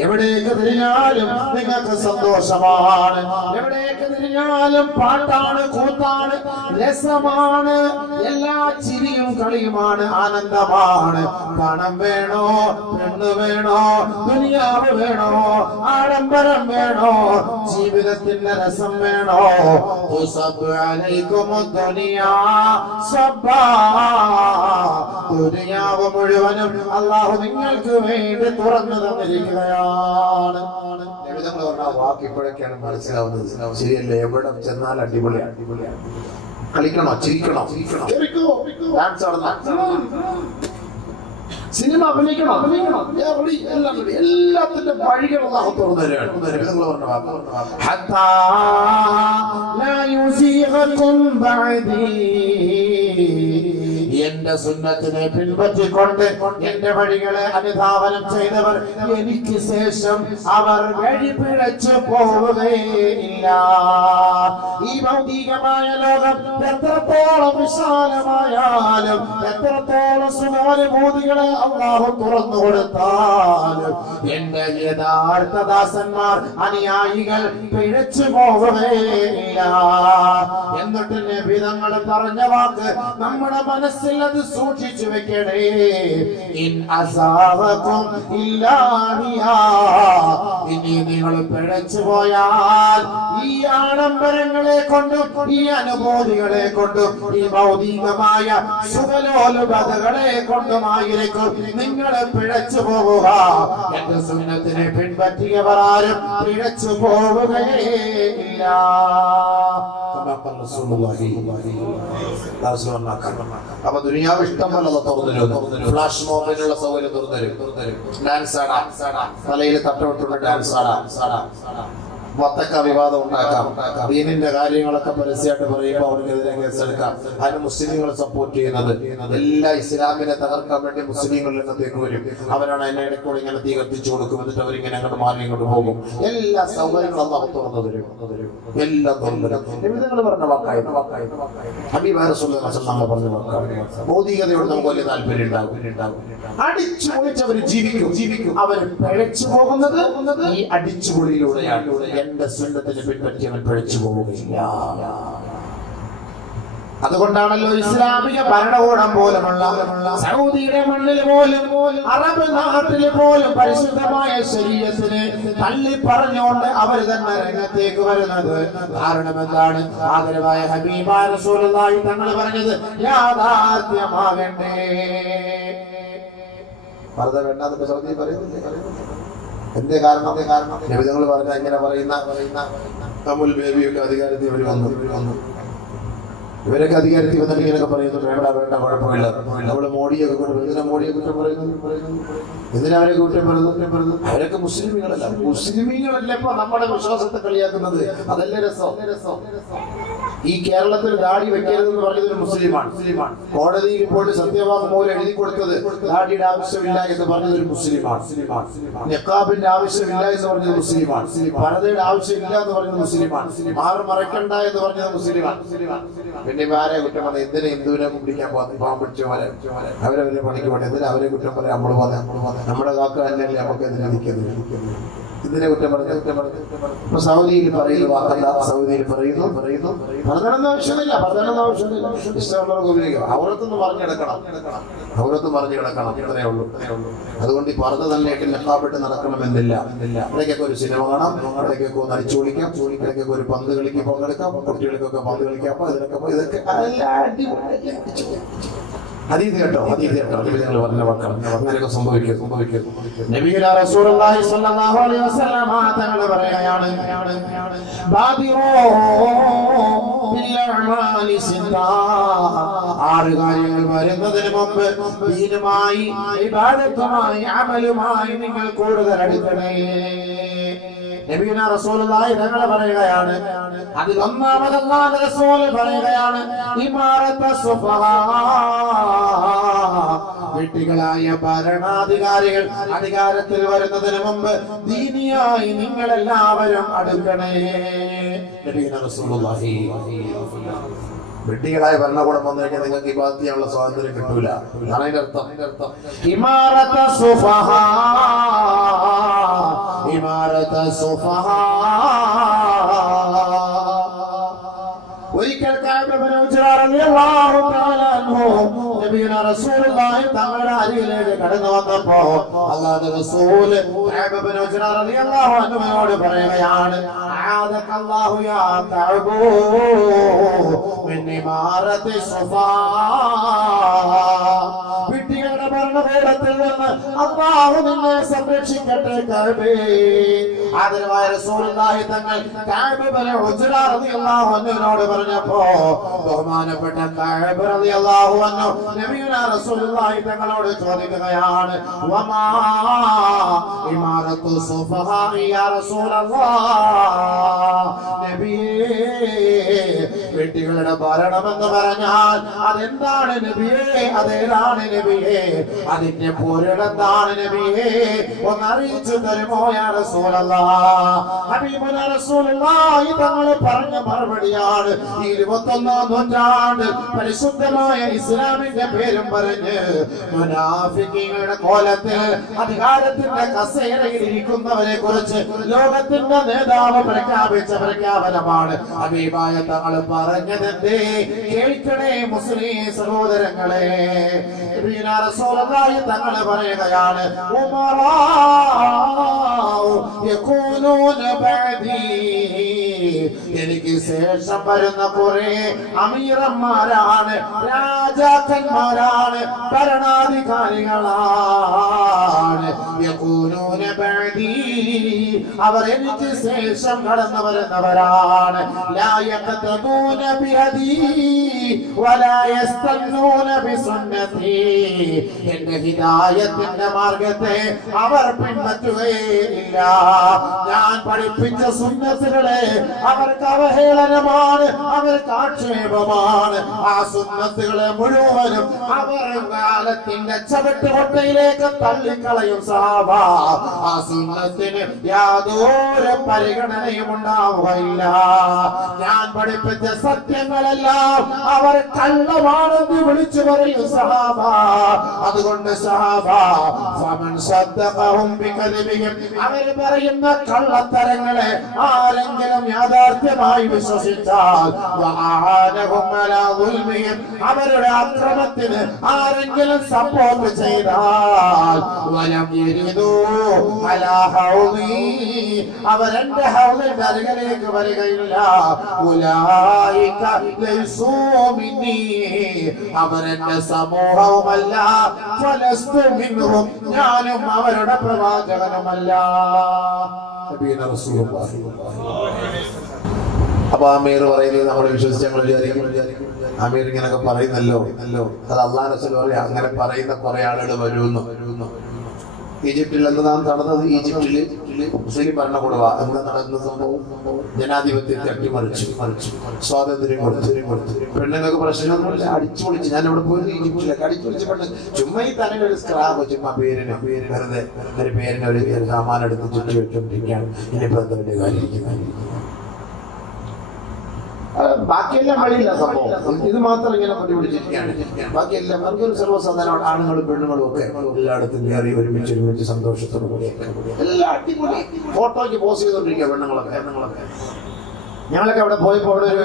എവിടേക്ക് തിരിഞ്ഞാലും നിങ്ങൾക്ക് സന്തോഷമാണ്. എവിടേക്ക് തിരിഞ്ഞാലും പാട്ടാണ്, കൂത്താണ്, രസമാണ്, എല്ലാ ചിരിയും കളിയുമാണ്, ആനന്ദമാണ്. പണം വേണോ, പെണ്ണ് വേണോ, ദുനിയാവ് വേണോ, ആഡംബരം വേണോ, ജീവിതത്തിന്റെ രസം വേണോ, ദുനിയാവ് മുഴുവനും അല്ലാഹു നിങ്ങൾക്ക് വേണ്ടി തുറന്നു തന്നിരിക്കുകയാണ്. വാക്ക് ഇപ്പോഴൊക്കെയാണ് മനസ്സിലാവുന്നത്. ശരിയല്ലേ? എവിടെ ചെന്നാൽ അടിപൊളിയാണ്. കളിക്കണോ, ചിരിക്കണോ, ഡാൻസ് ആടണം, സിനിമ അഭിനയിക്കണോ, എല്ലാത്തിന്റെ വഴികൾ അല്ലാഹു തുറന്നു തരുകയാണ്. എന്റെ സുന്നത്തിനെ പിൻപറ്റിക്കൊണ്ട് എന്റെ വഴികളെ അനുധാവനം ചെയ്തവർ എനിക്ക് ശേഷം അവർ വഴി പിഴച്ചു പോവുകയില്ല. ഈ ഭൗതികമായ ലോകം എത്രത്തോളം വിശാലമായാലും, എത്രത്തോളം സുഖാനുഭൂതികളെ അല്ലാഹു തുറന്നു കൊടുത്താലും, എന്റെ യഥാർത്ഥ ദാസന്മാർ, അനുയായികൾ പിഴച്ചു പോവുകയില്ല. എന്നിട്ട് നബി തങ്ങൾ പറഞ്ഞ വാക്ക് നമ്മുടെ മനസ്സിൽ അത് സൂക്ഷിച്ചു വെക്കണേ. ഇൻ അസാവകും ഇല്ലാഹിയാ, ഇനി നിങ്ങൾ പിഴച്ചു പോയാൽ ഈ ആഡംബരങ്ങളെ കൊണ്ടും ഈ അനുഭൂതികളെ കൊണ്ടും ഈ ഭൗതികമായ സുഖലോലുപതകളെ കൊണ്ടുമായിരിക്കും നിങ്ങൾ പിഴച്ചു പോവുക. എന്റെ സുന്നത്തിനെ പിൻപറ്റിയവർ ആരും പിഴച്ചു പോവുകയില്ല. അപ്പൊ ദുനിയാവ് ഇഷ്ടം പോലെ തുറന്നു. ഫ്ലാഷ് മോബിനുള്ള സൗകര്യം തുറന്നു. ഡാൻസ് ആടാം, തലയിൽ തട്ടമിട്ടുള്ള ഡാൻസ് ആടാം, വത്തക്ക വിവാദം ഉണ്ടാക്കാം, ദീനിന്റെ കാര്യങ്ങളൊക്കെ പരസ്യമായിട്ട് പറയുമ്പോൾ അവർക്കെതിരെ കേസെടുക്കാം. അതിന് മുസ്ലിങ്ങൾ സപ്പോർട്ട് ചെയ്യുന്നത് എല്ലാ ഇസ്ലാമിനെ തകർക്കാൻ വേണ്ടി മുസ്ലിങ്ങൾ രംഗത്തേക്ക് വരും. അവരാണ് അതിനെ ഇടയ്ക്കൂടെ ഇങ്ങനെ തീ കത്തിച്ചു കൊടുക്കും. എന്നിട്ട് അവരിങ്ങനെ അങ്ങോട്ട് മാറി ഇങ്ങോട്ട് പോകും. എല്ലാ സൗകര്യങ്ങളും അല്ലാഹു തുറന്നു തരും. എല്ലാം തുറന്നു തരും. നിമിതങ്ങൾ പറഞ്ഞ വാക്കായി ഹബീബ് റസൂലുള്ളാഹി സ്വല്ലല്ലാഹു അലൈഹി വസല്ലം ഭൗതികതയോട് നമുക്ക് വലിയ താല്പര്യം ഉണ്ടാകും. അടിച്ചു പൊളിച്ചവർ ജീവിക്കും. അവർ പിഴച്ചു പോകുന്നത് ഈ അടിച്ചുപൊളിയിലൂടെയാണ്. എന്റെ സുന്നത്തിനെ പിൻപറ്റിയവൻ പിഴച്ചു പോവുകയില്ല. അതുകൊണ്ടാണല്ലോ ഇസ്ലാമിക ഭരണകൂടം പോലുമുള്ള സൗദിയുടെ മണ്ണിൽ പോലും, അറബ് നാട്ടിൽ പോലും പരിശുദ്ധമായ ശരീഅത്തിനെ തള്ളി പറഞ്ഞുകൊണ്ട് അവർ തന്നെ രംഗത്തേക്ക് വരുന്നത്. കാരണം എന്താണ്? ആദരവായ ഹബീബായ റസൂലുള്ളാഹി തങ്ങൾ പറഞ്ഞത് യാഥാർത്ഥ്യമാകണ്ടേ. വെറുതെ വേണ്ടാത്ത സൗദി പറയുന്നില്ലേ? എന്തേ കാരണം? നബിതങ്ങൾ പറഞ്ഞ ഇങ്ങനെ പറയുന്ന അമുൽ ബേബിയൊക്കെ അധികാരത്തിൽ അവർ വന്നു. ഇവരൊക്കെ അധികാരത്തിൽ വന്നിട്ട് ഇങ്ങനെയൊക്കെ പറയുന്നു, വേണ്ട വേണ്ട കുഴപ്പമില്ല. നമ്മള് മോഡിയൊക്കെ എന്തിനാ മോഡിയെ കുറ്റം പറയുന്നത്? എന്തിനാ അവരെ കുറ്റം പറയുന്നത്? അവരൊക്കെ മുസ്ലിമീങ്ങളല്ല. മുസ്ലിമീങ്ങളല്ല ഇപ്പൊ നമ്മുടെ വിശ്വാസത്തെ കളിയാക്കുന്നത്. അതല്ലേ രസം. ഈ കേരളത്തിൽ ദാടി വെക്കരുതെന്ന് പറഞ്ഞത് ഒരു മുസ്ലിമാണ്. കോടതിയിൽ പോയിട്ട് സത്യവാങ്മൂലം എഴുതി കൊടുത്തത് ദാടിയുടെ ആവശ്യമില്ല എന്ന് പറഞ്ഞത് ഒരു മുസ്ലിമാണ്. നിഖാബിന്റെ ആവശ്യമില്ല എന്ന് പറഞ്ഞത് മുസ്ലിമാണ്. പരദയുടെ ആവശ്യമില്ല എന്ന് പറഞ്ഞത് മുസ്ലിമാണ്. മാറ് മറക്കണ്ട എന്ന് പറഞ്ഞത് മുസ്ലിമാണ്. പിന്നെ ആരെ കുറ്റം പറയാം? എന്തിനാ ഹിന്ദുവിനെ പിടിക്കാൻ പാമ്പിടിച്ചവരെ അവരവരെ പണിക്ക് പോട്ടെ. എന്തിനാ അവരെ കുറ്റം പറയാം? നമ്മൾ നമ്മുടെ കാക്ക തന്നെയല്ലേ നമുക്ക് എന്തിനാ നിൽക്കുന്നത്? ഇതിനെ കുറ്റം പറഞ്ഞു. ഇപ്പൊ സൗദിയിൽ പറയുന്നു വാക്കല്ല, സൗദിയിൽ പറയുന്നു പറഞ്ഞണമെന്ന് ആവശ്യമില്ല. ഇഷ്ടമുള്ളവർക്ക് ഉപയോഗിക്കാം. ഔറത്തൊന്ന് പറഞ്ഞു കിടക്കണം, ഇത്രയേ ഉള്ളൂ. അതുകൊണ്ട് ഈ പറഞ്ഞ തന്നെയൊക്കെ നെക്കാപ്പെട്ട് നടക്കണമെന്നില്ല. ഇടയ്ക്കൊക്കെ ഒരു സിനിമ കാണാം, ഇടയ്ക്കൊക്കെ ഒന്ന് അടിച്ചു വിളിക്കാം, ഇടയ്ക്കൊക്കെ ഒരു പന്ത് കളിക്ക് പങ്കെടുക്കാം, കുട്ടികൾക്കൊക്കെ പന്ത് കളിക്കാം. അപ്പൊ ഇതൊക്കെ ഹദീസ് കേട്ടോ, നബികൾ പറഞ്ഞ വാക്കാണ്. അങ്ങനെയൊക്കെ സംഭവിക്കും. നബിയുന റസൂലുള്ളാഹി സ്വല്ലല്ലാഹു അലൈഹി വസല്ലം തങ്ങൾ പറയുകയാണ്, ബാദിറൂ ബിൽ അഅമാലി സിത്താ. 6 കാര്യങ്ങൾ വരുന്നതിന് മുമ്പ് ദീനുമായി, ഇബാദത്തുമായി, അമലുമായി നിങ്ങൾ കൂടുതൽ അടുക്കണേ. നബിയുന റസൂലുള്ളാഹി തങ്ങൾ പറയുകയാണ്, അതിൽ ഒന്നാമത് അല്ലാഹുവിന്റെ റസൂൽ പറയുകയാണ്, ഇമാറത്തു സുഫഹാ. വ്യക്തികളായ ഭരണാധികാരികൾ അധികാരത്തിൽ വരുന്നതിന് മുമ്പ് ദീനിയായി നിങ്ങൾ എല്ലാവരും അടുക്കണേ. നബിയുന റസൂലുള്ളാഹി വെട്ടികളായ ഭരണകൂടം വന്നു കഴിഞ്ഞാൽ നിങ്ങൾക്ക് ഇബാദത്ത് ചെയ്യാനുള്ള സ്വാതന്ത്ര്യം കിട്ടൂല. അതാണ് അതിന്റെ അർത്ഥം. ഇമാറത്ത് സുഫഹാ, ഇമാറത്ത് സുഫഹാ. ഒരിക്കൽ കഅബ ഇബ്നു ഉജ്റ റളിയല്ലാഹു തആല അൻഹു നബിയുന റസൂലുള്ളാഹി തങ്ങളുടെ അരികിലേക്ക് കടന്നു വന്നപ്പോ അല്ലാഹുവിന്റെ റസൂൽ കഅബ ഇബ്നു ഉജ്റ റളിയല്ലാഹു അൻഹുവിനോട് പറയുകയാണ്, ആദകല്ലാഹു യാ കഅബു മിൻ ഇമാറത്തി സുഫാ. വിട്ടികളുടെ ഭരണകൂടത്തിൽ നിന്ന് അല്ലാഹു നിന്നെ സംരക്ഷിക്കട്ടെ കഅബേ. ആദരവായ റസൂലുള്ളാഹി തങ്ങൾ കഅബ ഇബ്നു ഉജ്റ റളിയല്ലാഹു അൻഹുവിനോട് പറഞ്ഞപ്പോ ബഹുമാനപ്പെട്ട കഅബ റളിയല്ലാഹു അൻഹു നബിയുനാ റസൂലുള്ളാഹി തങ്ങളോട് ചോദിക്കുകയാണ്, വമാ ഇമാറത്തു സുഫഹാ യാ റസൂലല്ലാഹ്. നബിയേ, വെട്ടികളുടെ ഭരണം എന്ന് പറഞ്ഞാൽ അതെന്താണ് നബിയേ? അതേതാണ് നബിയേ? അതിന്റെ പൊരുളെന്താണ് നബിയേ? ഒന്ന് അറിയിച്ചു തരുമോ യാ റസൂലല്ലാഹ്? ഹബീബുനാ റസൂലുള്ളാഹി തങ്ങൾ പറഞ്ഞ മറുപടിയാണ്, 21-ാം നൂറ്റാണ്ട് പരിശുദ്ധമായ ഇസ്ലാമിന്റെ പേരും പറഞ്ഞ് മുനാഫിഖീങ്ങളുടെ കോലത്തിൽ അധികാരത്തിന്റെ കസേരയിൽ ഇരിക്കുന്നവരെ കുറിച്ച് ലോകത്തിന്റെ നേതാവ് പ്രഖ്യാപിച്ച പ്രഖ്യാപനമാണ്. ഹബീബായ തങ്ങൾ പറഞ്ഞതെന്തേ? കേൾക്കണേ മുസ്ലിം സഹോദരങ്ങളെ. നബിയുനാ റസൂലുള്ളാഹി തങ്ങൾ പറയുകയാണ്, ഉമറാഉ യകൂനൂന ബഅദി. എനിക്ക് ശേഷം വരുന്ന കുറെ അമീറന്മാരാണ്, രാജാക്കന്മാരാണ്, ഭരണാധികാരികളാണ്. യകൂനൂന ബഅദി, അവർ എനിക്ക് ശേഷം കടന്നു വരുന്നവരാണ്. ലാ യഖ്തദൂന ബിഹദി വലാ യസ്തന്നൂന ബിസുന്നതി. എന്റെ ഹിദായത്തിന്റെ മാർഗത്തെ അവർ പിൻപറ്റുകയില്ല. ഞാൻ പഠിപ്പിച്ച സുന്നത്തുകളെ അവർക്ക് അവഹേളനമാണ്, അവർക്ക് ആക്ഷേപമാണ്. ആ സുന്നത്തുകളെ മുഴുവനും അവർ കാലത്തിന്റെ ചവിട്ടുകൊട്ടയിലേക്ക് തള്ളിക്കളയും സഹാബ. ആ സുന്നത്തിന് യാതൊരു പരിഗണനയും ഉണ്ടാവുകയില്ല. ഞാൻ പഠിപ്പിച്ച സത്യങ്ങളെല്ലാം അവർ കള്ളമാണെന്ന് വിളിച്ചു പറയും സഹാബ. അതുകൊണ്ട് സഹാബ, ഫമൻ സദ്ദഖഹും ബികദിബിഹിം, അവർ പറയുന്ന കള്ളത്തരങ്ങളെ ആരെങ്കിലും യാഥാർത്ഥ്യമായി വിശ്വസിച്ചാൽ, വആനഹും അലാ ദുൽമിഹിം, അവരുടെ അക്രമത്തിന് ആരെങ്കിലും സപ്പോർട്ട് ചെയ്താൽ, വലം യരിദൂ അലാ ഹൗദി, അവർ എന്റെ ഹൗദിന്റെ അരികിലേക്ക് വരികയില്ല. ഉലൈക ലൈസൂ മിന്നീ, അവർ എന്റെ സമൂഹവുമല്ല. ഫലസ്തു മിൻഹും, ഞാനും അവരുടെ പ്രവാചകനുമല്ല. നബിയുനാ റസൂലുള്ളാഹി. അപ്പൊ ആ മേർ പറയുന്നത് നമ്മൾ വിശ്വസിച്ച് ഞങ്ങൾ വിചാരിക്കും അമീർ ഇങ്ങനൊക്കെ പറയുന്നല്ലോ, അത് അള്ളാഹു റസൂൽ പറയാ അങ്ങനെ പറയുന്ന കുറെ ആളുകൾ വരുന്നു. ഈജിപ്തിൽ എന്താണ് നടന്നത്? ഈജിപ്തില് മുസ്ലിം ഭരണകൂടവാ. എന്താ നടക്കുന്ന സംഭവം? ജനാധിപത്യത്തെ അട്ടിമറിച്ചു, സ്വാതന്ത്ര്യം കൊടുത്തു. പെണ്ണുങ്ങൾക്ക് പ്രശ്നമൊന്നുമില്ല, അടിച്ചു പൊളിച്ച്. ഞാൻ ഇവിടെ പോയത് ഈജിപ്തിലൊക്കെ അടിച്ചു പൊളിച്ച് പെണ്ണ് ചുമ്മാ ഈ തലയിൽ ഒരു സ്ക്രാബ്, ചുമ്മാ പേരിന് വെറുതെ ഒരു പേരിന് ഒരു സാമാനം എടുത്ത് ചുറ്റി വെച്ചോണ്ടിരിക്കുകയാണ്. ഇനിയിപ്പോ എന്താ വലിയ കാര്യം? ബാക്കിയെല്ലാം വഴിയില്ല സംഭവം. ഇത് മാത്രം ഇങ്ങനെ പിടിച്ചിരിക്കുകയാണ്. ബാക്കിയെല്ലാം നമുക്കൊരു സർവ്വസാധാരണ ആണുങ്ങളും പെണ്ണുങ്ങളും ഒക്കെ എല്ലായിടത്തും കയറി ഒരുമിച്ച് സന്തോഷത്തോടു കൂടി എല്ലാം അടിപൊളി ഫോട്ടോയ്ക്ക് പോസ്റ്റ് ചെയ്തോണ്ടിരിക്കുക പെണ്ണുങ്ങളൊക്കെ. ഞങ്ങളൊക്കെ അവിടെ പോയപ്പോൾ അവിടെ ഒരു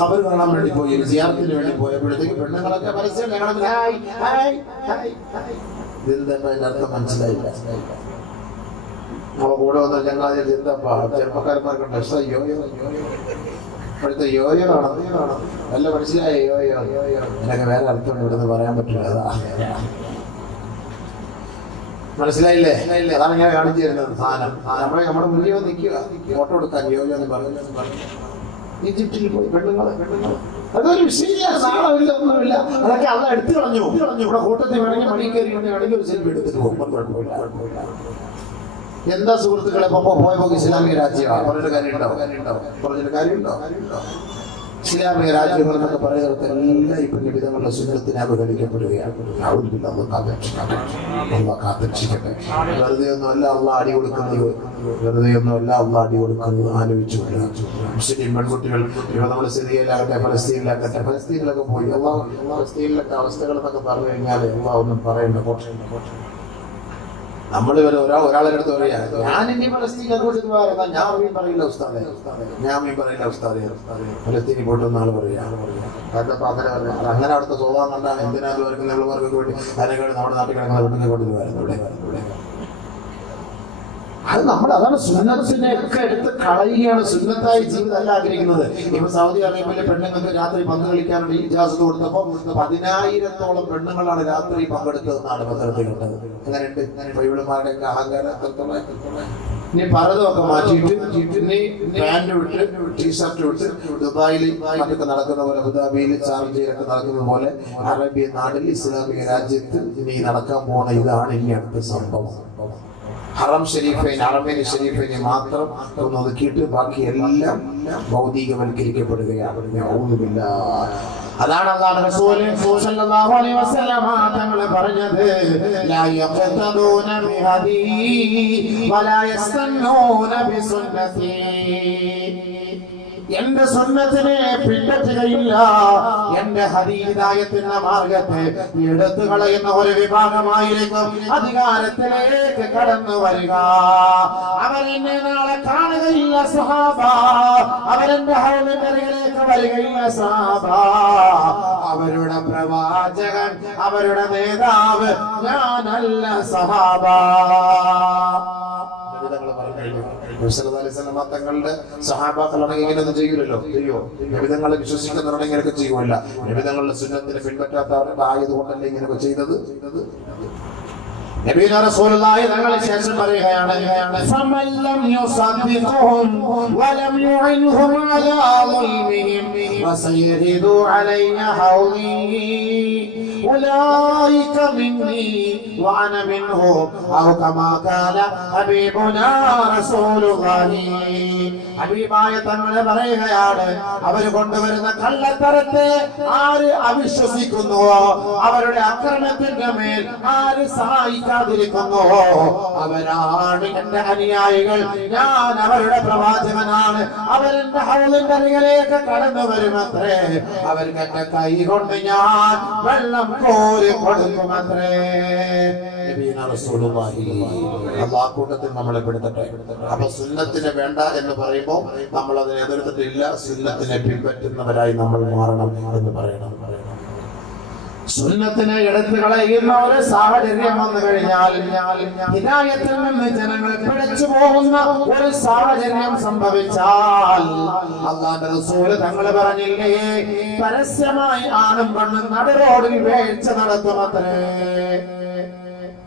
ഖബർ കാണാൻ വേണ്ടി പോയി, സിയാറത്തിന് വേണ്ടി പോയപ്പോഴത്തേക്ക് പെണ്ണുങ്ങളൊക്കെ പരസ്യം ഞങ്ങളുടെ ഇതെന്താ അതിന്റെ അർത്ഥം മനസ്സിലായില്ല. നമ്മളെ കൂടെ വന്ന ചങ്ങാതി എന്താ ചെറുപ്പക്കാരന്മാർക്കുണ്ട് ഇപ്പോഴത്തെ യോയോ ആണ് നല്ല മനസ്സിലായ യോയോ എന്നൊക്കെ വേറെ അർത്ഥം ഇവിടുന്ന് പറയാൻ പറ്റില്ല. അതാ മനസ്സിലായില്ലേ? അതാണ് ഇങ്ങനെ കാണിച്ചു തരുന്നത് സാധനം. നമ്മുടെ മുന്നിൽ നിൽക്കുക, ഫോട്ടോ എടുക്കാൻ യോയോ എന്ന് പറഞ്ഞു. ഈജിപ്തിൽ പോയി പെണ്ണുങ്ങൾ അതൊരു വിഷയമില്ല, നാളമില്ല, ഒന്നുമില്ല. അതൊക്കെ അത് എടുത്തു കളഞ്ഞു. ഇവിടെ കൂട്ടത്തിൽ വേണമെങ്കിൽ മണി കയറി വേണമെങ്കിൽ ഒരു സെൽഫി എടുത്തിട്ട് പോകും, കുഴപ്പമില്ല. എന്താ സുഹൃത്തുക്കളെ പോയപ്പോ ഇസ്ലാമിക രാജ്യമാണ് പറഞ്ഞിട്ട് കാര്യമുണ്ടോ? ഇസ്ലാമിക രാജ്യങ്ങൾ എന്നൊക്കെ പറയുന്നത് എല്ലാം ഇപ്പൊ നിബിധങ്ങളുടെ സുന്നത്തിനെ അവഗണിക്കപ്പെടുകയാണ്. വെറുതെ ഒന്നും അല്ല അള്ളാഹ് അടി കൊടുക്കുന്നത്, ആലോചിച്ചുകൊണ്ട് മുസ്ലിം പെൺകുട്ടികൾ ഇപ്പൊ നമ്മുടെ സിറിയയിലാകട്ടെ ഫലസ്തീനിലൊക്കെ പോയി. ഫലസ്തീനിലൊക്കെ അവസ്ഥകൾ എന്നൊക്കെ പറഞ്ഞു കഴിഞ്ഞാൽ ഒന്നും പറയണ്ട. നമ്മൾ ഒരാളുടെ അടുത്ത് പറയാ ഞാൻ ഇനി ഫലസ്തീനെ കുറിച്ച് പറയുന്ന ഞാൻ മീൻ പറയില്ല ഉസ്താദെ, ഫലസ്തീനിൽ പോയിട്ടൊന്നും ആള് പറയാ. അങ്ങനെ അവിടുത്തെ സ്വഭാവം കണ്ടാണ് എന്തിനാ വർക്കും വേണ്ടി അതിനേക്കാൾ നമ്മുടെ നാട്ടിൽ കിടക്കുന്ന പെണ്ണുങ്ങളെ കൊണ്ടുവരുന്നത്. അത് അതാണ് സുന്നത്തിനെ ഒക്കെ എടുത്ത് കളയുകയാണ്. സുന്നത്തായി ജീവിതം അല്ല ആഗ്രഹിക്കുന്നത്. ഇപ്പൊ സൗദി അറേബ്യയിലെ പെണ്ണുങ്ങൾക്ക് രാത്രി പന്ത് കളിക്കാനുള്ള ഇജാസത്ത് കൊടുത്തപ്പോ 10,000-ഓളം പെണ്ണുങ്ങളാണ് രാത്രി പങ്കെടുത്തതെന്നാണ് പത്രത്തിൽ കണ്ടത്. അങ്ങനെയുണ്ട് പൈവിളമാരുടെയൊക്കെ അഹങ്കാരം. ഇനി പരതൊക്കെ മാറ്റിയിട്ട് ഇനി പാന്റ് വിട്ട് ടീഷർട്ട് വിട്ട് ദുബായിൽ മറ്റൊക്കെ നടക്കുന്ന പോലെ, അബുദാബിയിൽ ഷാർജയിലൊക്കെ നടക്കുന്ന പോലെ അറേബ്യൻ നാട്ടിൽ ഇസ്ലാമിക രാജ്യത്ത് ഇനി നടക്കാൻ പോണ ഇതാണ് ഇനി അടുത്ത സംഭവം. ഹറം ഷരീഫിനെ മാത്രം ഒന്ന് ഒതുക്കിയിട്ട് ബാക്കി എല്ലാം ഭൗതികവൽക്കരിക്കപ്പെടുകയാണ്. അതാണ് അല്ലാഹു റസൂൽ സല്ലല്ലാഹു അലൈഹി വസല്ലം തങ്ങൾ പറഞ്ഞത്, ലാ യഖ്തദൂന ബിഹദീ വലാ യസ്തന്നൂന ബിസുന്നതി. എന്റെ സുന്നത്തിനെ പിൻപറ്റുകയില്ല, എന്റെ ഹദീദായത്തിന്റെ മാർഗത്തെ എടുത്തു കളയുന്ന ഒരു വിഭാഗമായിരിക്കും അധികാരത്തിലേക്ക് കടന്നു വരിക. അവരെന്നെ നാളെ കാണുകയില്ല സഹാബ, അവരെന്റെ ഹൗലിന്റെ അരികിലേക്ക് വരികയില്ല സഹാബ. അവരുടെ പ്രവാചകൻ, അവരുടെ നേതാവ് ഞാനല്ല സഹാബ. തങ്ങളുടെ സഹാബാക്കളാണെങ്കിൽ ഇങ്ങനെയൊന്നും ചെയ്യൂലല്ലോ, നബിതങ്ങളെ വിശ്വസിക്കുന്നവരാണെങ്കിൽ ഇങ്ങനെയൊക്കെ ചെയ്യുമല്ല. നബിതങ്ങളുടെ സുന്നത്തിനെ പിൻപറ്റാത്തവരായതുകൊണ്ടല്ലേ ഇങ്ങനെയൊക്കെ ചെയ്തത്. നബിയുനാ റസൂലുള്ളാഹി തങ്ങളെ ശേഷം പറയുകയാണ്, ഫമല്ലം യുസദ്ദിഖുഹും വലം യുഇൻഹും അലാ ളുൽമിഹിം വസയരിദു അലൈന ഹൗലി ഉലൈക മിന്നി വഅന മിൻഹും ഔ കമാ ഖാല ഹബീബുനാ റസൂലുള്ളാഹി. ഹബീബായ തങ്ങളെ പറയുകയാണ്, അവർ കൊണ്ടുവരുന്ന കള്ളത്തരത്തെ ആര് അവിശ്വസിക്കുന്നുവോ, അവരുടെ അക്രമത്തിന്റെ മേൽ ആര് സഹായിക്കാതിരിക്കുന്നുവോ, അവരാണ് എന്റെ അനുയായികൾ. ഞാൻ അവരുടെ പ്രവാചകനാണ്. അവരെന്റെ ഹൗലിന്റെ അരികിലേക്ക് കടന്നു വരുമത്രേ. അവർക്ക് എന്റെ കൈ കൊണ്ട് ഞാൻ വെള്ളം കോരി കൊടുക്കുമത്രേ. അല്ലാഹു കൂട്ടത്തിൽ നമ്മളെ പെടുത്തട്ടെ. അപ്പൊ സുന്നത്തിനെ വേണ്ട എന്ന് പറയുമ്പോൾ നമ്മൾ അതിനെ എതിർത്തിട്ടില്ല. സുന്നത്തിനെ പിൻപറ്റുന്നവരായി നമ്മൾ മാറണം എന്ന് പറയണം. സുന്നത്തിനെ എടുത്തു കളയുന്ന ഒരു സാഹചര്യം വന്നു കഴിഞ്ഞാൽ ഹിദായത്തിൽ നിന്ന് ജനങ്ങൾ പിഴച്ചു പോകുന്ന ഒരു സാഹചര്യം സംഭവിച്ചാൽ അല്ലാഹുവിന്റെ റസൂൽ തങ്ങൾ പറഞ്ഞില്ലേ, പരസ്യമായി ആണും പെണ്ണും നട റോഡിൽ വീഴ്ച നടത്തുമത്രേ.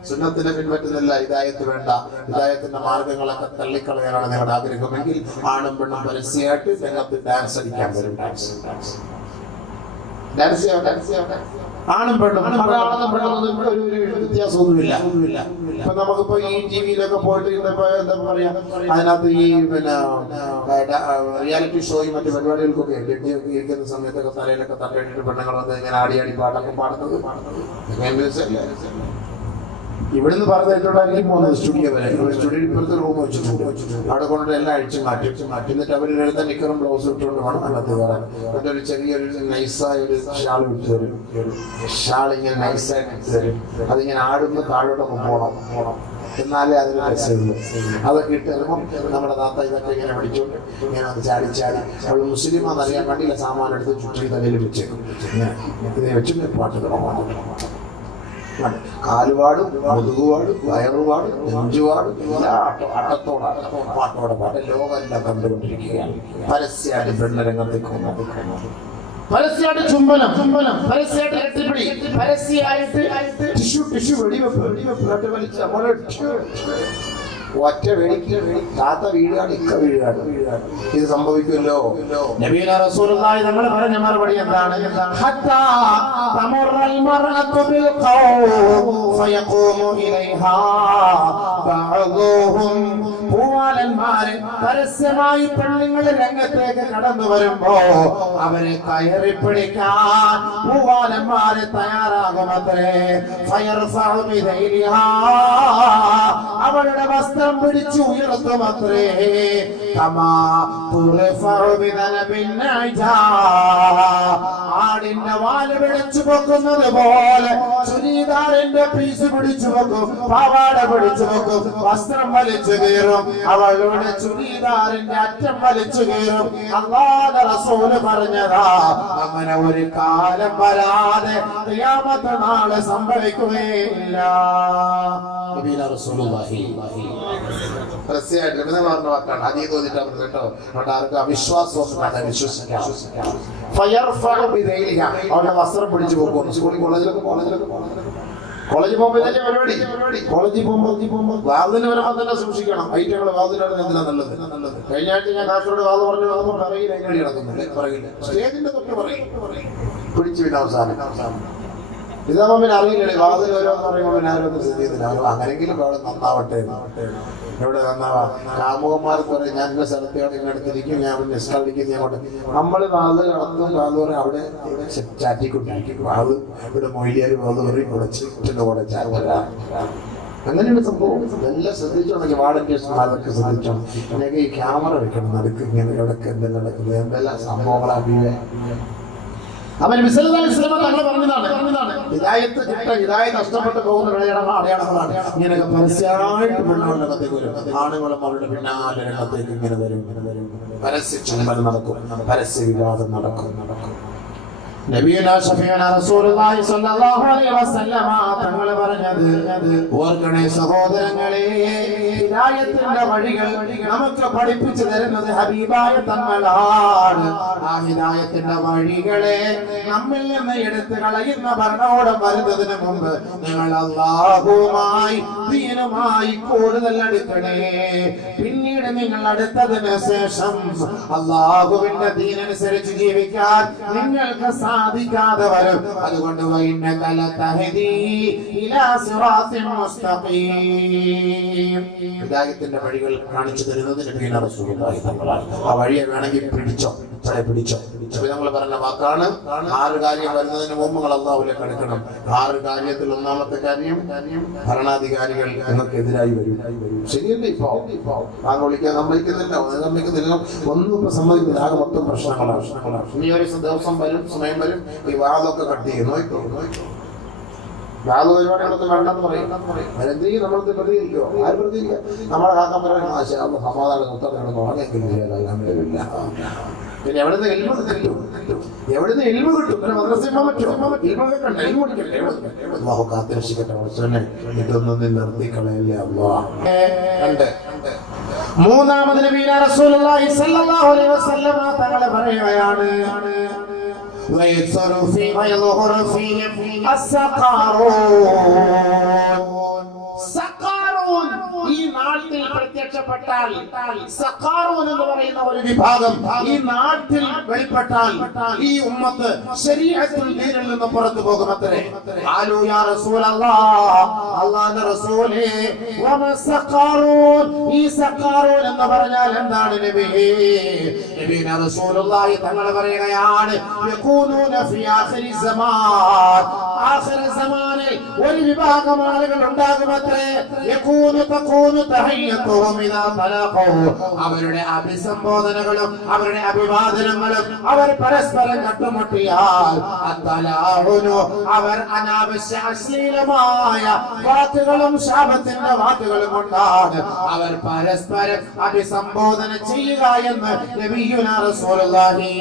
സുന്നത്തിനെ പിൻപറ്റുന്നില്ല, ഹിദായത്ത് വേണ്ട, ഹിദായത്തിന്റെ മാർഗങ്ങളൊക്കെ തള്ളിക്കളയാനാണ് നിങ്ങളുടെ ആഗ്രഹമെങ്കിൽ ആണും പെണ്ണും പരസ്യമായിട്ട് രംഗത്ത് ഡാൻസ് അടിക്കാൻ വരും. ആണും പെണ്ണും ആണും പെണ്ണൊന്നും ഇവിടെ ഒരു വ്യത്യാസമൊന്നുമില്ല. ഇപ്പൊ നമുക്കിപ്പോ ഈ ടിവിയിലൊക്കെ പോയിട്ട് എന്താ പറയാ, അതിനകത്ത് ഈ പിന്നെ റിയാലിറ്റി ഷോയും മറ്റു പരിപാടികൾക്കൊക്കെ ഗഡ്ഡിയൊക്കെ ഇരിക്കുന്ന സമയത്തൊക്കെ തലയിലൊക്കെ തട്ടേണ്ടിട്ട് പെണ്ണുങ്ങൾ വന്ന് ഇങ്ങനെ ആടി പാട്ടൊക്കെ പാടുന്നത് ഇവിടുന്ന് പറഞ്ഞിട്ടുണ്ടായിരിക്കും പോകുന്നത് സ്റ്റുഡിയോ വരെ. സ്റ്റുഡിയോ ഇപ്പോഴത്തെ റൂം വെച്ചിട്ടുണ്ട്, അവിടെ കൊണ്ടിട്ട് എല്ലാം അഴിച്ചു മാറ്റി എന്നിട്ട് അവർ എഴുതാൻ നിക്കറും ബ്ലൗസ് ഇട്ടുകൊണ്ട് വേണം അകത്ത് കയറാൻ. എന്നിട്ട് ഒരു ചെറിയൊരു നൈസായ ഒരു ഷാൾ ഇട്ട് തരും, ഷാൾ ഇങ്ങനെ നൈസായിട്ട് ഇട്ട് തരും. അതിങ്ങനെ ആടുന്ന താഴോട്ടൊക്കെ പോണം, എന്നാലേ അതിന് രസമുള്ളൂ. അതൊക്കെ ഇട്ട് തരുമ്പം നമ്മുടെ താത്ത ഇതൊക്കെ ഇങ്ങനെ പിടിച്ചോണ്ട് ഇങ്ങനെ അത് ചാടി അവൾ മുസ്ലിമാന്ന് അറിയാൻ വേണ്ടിയില്ല സാമാനം എടുത്ത് ചുറ്റി തലയിൽ വെച്ചേക്കും. ഇങ്ങനെ ഇതിനെ വെച്ചിട്ട് പാട്ട് തുടങ്ങും. കാലുപാടും മുതുകുപാടും വയറുപാടും നെഞ്ചുപാടും അട്ടത്തോടെ പാട്ട് ലോകം എല്ലാം കണ്ടുകൊണ്ടിരിക്കുകയാണ്. പരസ്യമായിട്ട് പെണ്ണരംഗത്തേക്ക് പരസ്യമായിട്ട് ചുംബനം, പരസ്യമായിട്ട് കെട്ടിപ്പിടി, പരസ്യമായിട്ട് ടിഷ്യൂ വെടിവെപ്പ് വലിച്ച ഒറ്റ വെടിക്ക് താത്ത വീഴുകയാണ്, ഇക്ക വീഴുകയാണ്. ഇത് സംഭവിക്കുമല്ലോ. നബിയുനാ റസൂലുള്ളാഹി തങ്ങൾ പറഞ്ഞ മറുപടി എന്താണ്? ഹത്താ തമറൽ മർഅതു ബിൽ ഖൗം ഫയഖൂമു ഇലൈഹാ ബഅദുഹും. പൂവാലന്മാര് പരസ്യമായി പെണ്ണുങ്ങൾ രംഗത്തേക്ക് കടന്നു വരുമ്പോ അവരെ കയറി പിടിക്കാൻ പൂവാലന്മാര് തയ്യാറാകുമത്രേ. ഫയർഫഉ ബിദൈലിഹാ, അവളുടെ വസ്ത്രം പിടിച്ചു ഉയർത്തുമത്രേ. ആടിന്റെ വാല് പിടിച്ചു പൊക്കുന്നത് പോലെ ചുരിദാറിന്റെ പീസ് പിടിച്ചു വെക്കും, പാവാട പിടിച്ചു വെക്കും, വസ്ത്രം വലിച്ചു കയറും, അവളുടെ ചുരിദാറിന്റെ അറ്റം വലിച്ചു കയറും. അല്ലാഹുവിന്റെ റസൂല് പറഞ്ഞതാ, അങ്ങനെ ഒരു കാലം വരാതെ ഖിയാമത്ത് നാളെ സംഭവിക്കുകയില്ല. അവിശ്വാസം വിശ്വസിക്കാം. അവരുടെ വസ്ത്രം പിടിച്ചു പോകും. സ്കൂളിൽ കോളേജിലൊക്കെ കോളേജിൽ പോകുമ്പോൾ ഇതല്ലേ പരിപാടി. കോളേജിൽ പോകുമ്പോൾ വാതിന് വരുമ്പോൾ തന്നെ സൂക്ഷിക്കണം. ഐറ്റങ്ങൾ വാതിലാണ് എന്തിനാ നല്ലത്. കഴിഞ്ഞ ആഴ്ച ഞാൻ കാസർഗോഡ് വാത് പറഞ്ഞു വന്നപ്പോൾ പറയില്ല, എങ്ങനെ നടക്കുന്നില്ല പറയില്ല, സ്റ്റേജിന്റെ തൊട്ട് പറയും, പിടിച്ചു വിട്ട അവസാനം. ഇതാകുമ്പോ പിന്നെ അറിയില്ലേ, വാതിൽ ഓരോന്ന് പറയുമ്പോൾ പിന്നെ ആരൊന്നും ശ്രദ്ധിക്കുന്നില്ല. അങ്ങനെങ്കിലും അവിടെ നന്നാവട്ടെ, എവിടെ നന്നാവാ. കാമുകന്മാർക്ക് പറയും, ഞാൻ എന്റെ സ്ഥലത്തോടെ ഇങ്ങനെ അടുത്തിരിക്കും, ഞാൻ നിസ്കരിക്കും, ഞാൻ കൊണ്ട് നമ്മൾ വാത് കടത്തും. വാത് പറയും അവിടെ ചാറ്റിക്കൊണ്ടിരിക്കും. വാത് ഇവിടെ മൊയിലിയാർ വാത് പറയും, ഇവിടെ ചുറ്റിന്റെ കൂടെ ചാര. അങ്ങനെയാണ് സംഭവം. എല്ലാം ശ്രദ്ധിച്ചോണെങ്കിൽ വാർഡന്റെ അതൊക്കെ ശ്രദ്ധിച്ചോണം. എനിക്ക് ഈ ക്യാമറ വെക്കണം നടുക്ക്, ഇങ്ങനെ ഇവിടൊക്കെ എന്തെല്ലാം നടക്കുന്നത്, എന്തെല്ലാം സംഭവങ്ങളാണ്. അവൻ തങ്ങൾ പറഞ്ഞതാണ്, ഹിദായത്ത് നഷ്ടപ്പെട്ടു പോകുന്ന അടയാളങ്ങളാണ് ഇങ്ങനെയൊക്കെ പരസ്യമായിട്ട് പെണ്ണുങ്ങളുടെ രംഗത്തേക്ക് വരും. ആണുങ്ങളും അവരുടെ പിന്നാലെ രംഗത്തേക്ക് ഇങ്ങനെ വരും. പരസ്യ ചുംബനം നടക്കും, പരസ്യ വിവാദം നടക്കും. നബിയുനാ ശഫീഉനാ റസൂലുള്ളാഹി സ്വല്ലല്ലാഹു അലൈഹി വസല്ലമ തങ്ങൾ പറഞ്ഞത് ഓർക്കണേ സഹോദരങ്ങളെ, ഹിദായത്തിന്റെ വഴികൾ നമുക്ക് പഠിപ്പിച്ചു തരുന്നത് ഹബീബായ തങ്ങളാണ്. ആ ഹിദായത്തിന്റെ വഴികളെ നമ്മിൽ നിന്ന് എടുത്തു കളയുന്ന ഭരണകൂടം വരുന്നതിന് മുമ്പ് നിങ്ങൾ അല്ലാഹുവുമായി ദീനുമായി കൂടുതൽ അടുക്കണേ. പിന്നീട് നിങ്ങൾ അടുത്തതിന് ശേഷം അല്ലാഹുവിന്റെ ദീനനുസരിച്ച് ജീവിക്കാൻ നിങ്ങൾക്ക് സാധിക്കാതെ വരും. അതുകൊണ്ട് ഹിദായത്തിന്റെ വഴികൾ കാണിച്ചു തരുന്നത് നബിയുനാ റസൂലുള്ളാഹി തങ്ങളാണ്. ആ വഴിയെ വേണമെങ്കിൽ പിടിച്ചോ. നമ്മൾ പറഞ്ഞ വാക്കാണ്, 6 കാര്യം വരുന്നതിന് മുമ്പ് നിങ്ങൾ അല്ലാഹുവിലേക്ക് അടുക്കണം. 6 കാര്യത്തിൽ ഒന്നാമത്തെ കാര്യം ഭരണാധികാരികൾ നിങ്ങൾക്കെതിരായി വരും. ശരിയല്ലേ? ഇപ്പൊ താങ്കൾ വിളിക്കാൻ സമ്മതിക്കുന്നില്ല, ഒന്നും ഇപ്പൊ സമ്മതിക്കുന്നില്ല. ആകെ മൊത്തം പ്രശ്നങ്ങളാണ്. ഇനി ഒരു ദിവസം വരും, സമയം വരും, ഈ വാദമൊക്കെ കട്ട് ചെയ്യും. വാദ പരിപാടികളൊക്കെ വേണ്ടെന്ന് പറയും. അതെന്തെങ്കിലും നമ്മളത് പ്രതികരിക്കുമോ? ആര് പ്രതികരിക്കുക? നമ്മളെ കാക്കാൻ പറയുന്നത് സമാധാനം മുത്തം വാങ്ങിക്കില്ല. പിന്നെ എവിടുന്ന് എൽമ കിട്ടും? എവിടുന്ന് എൽമ കിട്ടും? പിന്നെ മദ്രസ അല്ലാഹു കാത്തിരക്ഷിക്കട്ടെ. ഇതൊന്നും നിർത്തി കളയല്ലേ അല്ലാഹ്. മൂന്നാമത് നബിയുനാ റസൂലുള്ളാഹി സ്വല്ലല്ലാഹു അലൈഹി വസല്ലം തങ്ങൾ പറയുകയാണ്, ويظهر فيهم السقارون. നാട്ടിൽ പ്രത്യക്ഷപ്പെട്ടാൽ, സഖാറൂൻ എന്ന് പറയുന്ന ഒരു വിഭാഗം ഈ നാട്ടിൽ വെളിപ്പെട്ടാൽ ഈ ഉമ്മത്ത് ശരീഅത്തുൽ ദീനിൽ നിന്ന് പുറത്തു പോകുമത്രേ. ഖാലൂ യാ റസൂലല്ലാഹ്, അല്ലാഹുവിന്റെ റസൂലേ, വമാ സഖാറൂൻ, ഈ സഖാറൂൻ എന്ന് പറഞ്ഞാൽ എന്താണ് നബിയേ? നബിന റസൂലുള്ളാഹി തങ്ങൾ പറയുകയാണ്, യകൂനൂന ഫി ആഖിരി സമാൻ, ആഖിരി സമാനിൽ ഒരു വിഭാഗം ആളുകൾ ഉണ്ടാകുമത്രേ. യകൂനു തകൂനു തഹയ്യതുഹും ഇദാ തലഖൂ, അവരുടെ അഭിസംബോധനകളും അവരുടെ അഭിവാദനങ്ങളും അവർ പരസ്പരം കണ്ടുമുട്ടിയാൽ, അത്തലാഉനു, അവർ അനാവശ്യ അശ്ലീലമായ വാക്കുകളും ശാപത്തിന്റെ വാക്കുകളും കൊണ്ടാണ് അവർ പരസ്പരം അഭിസംബോധന ചെയ്യുക എന്ന് നബിയുനാ റസൂലുള്ളാഹി.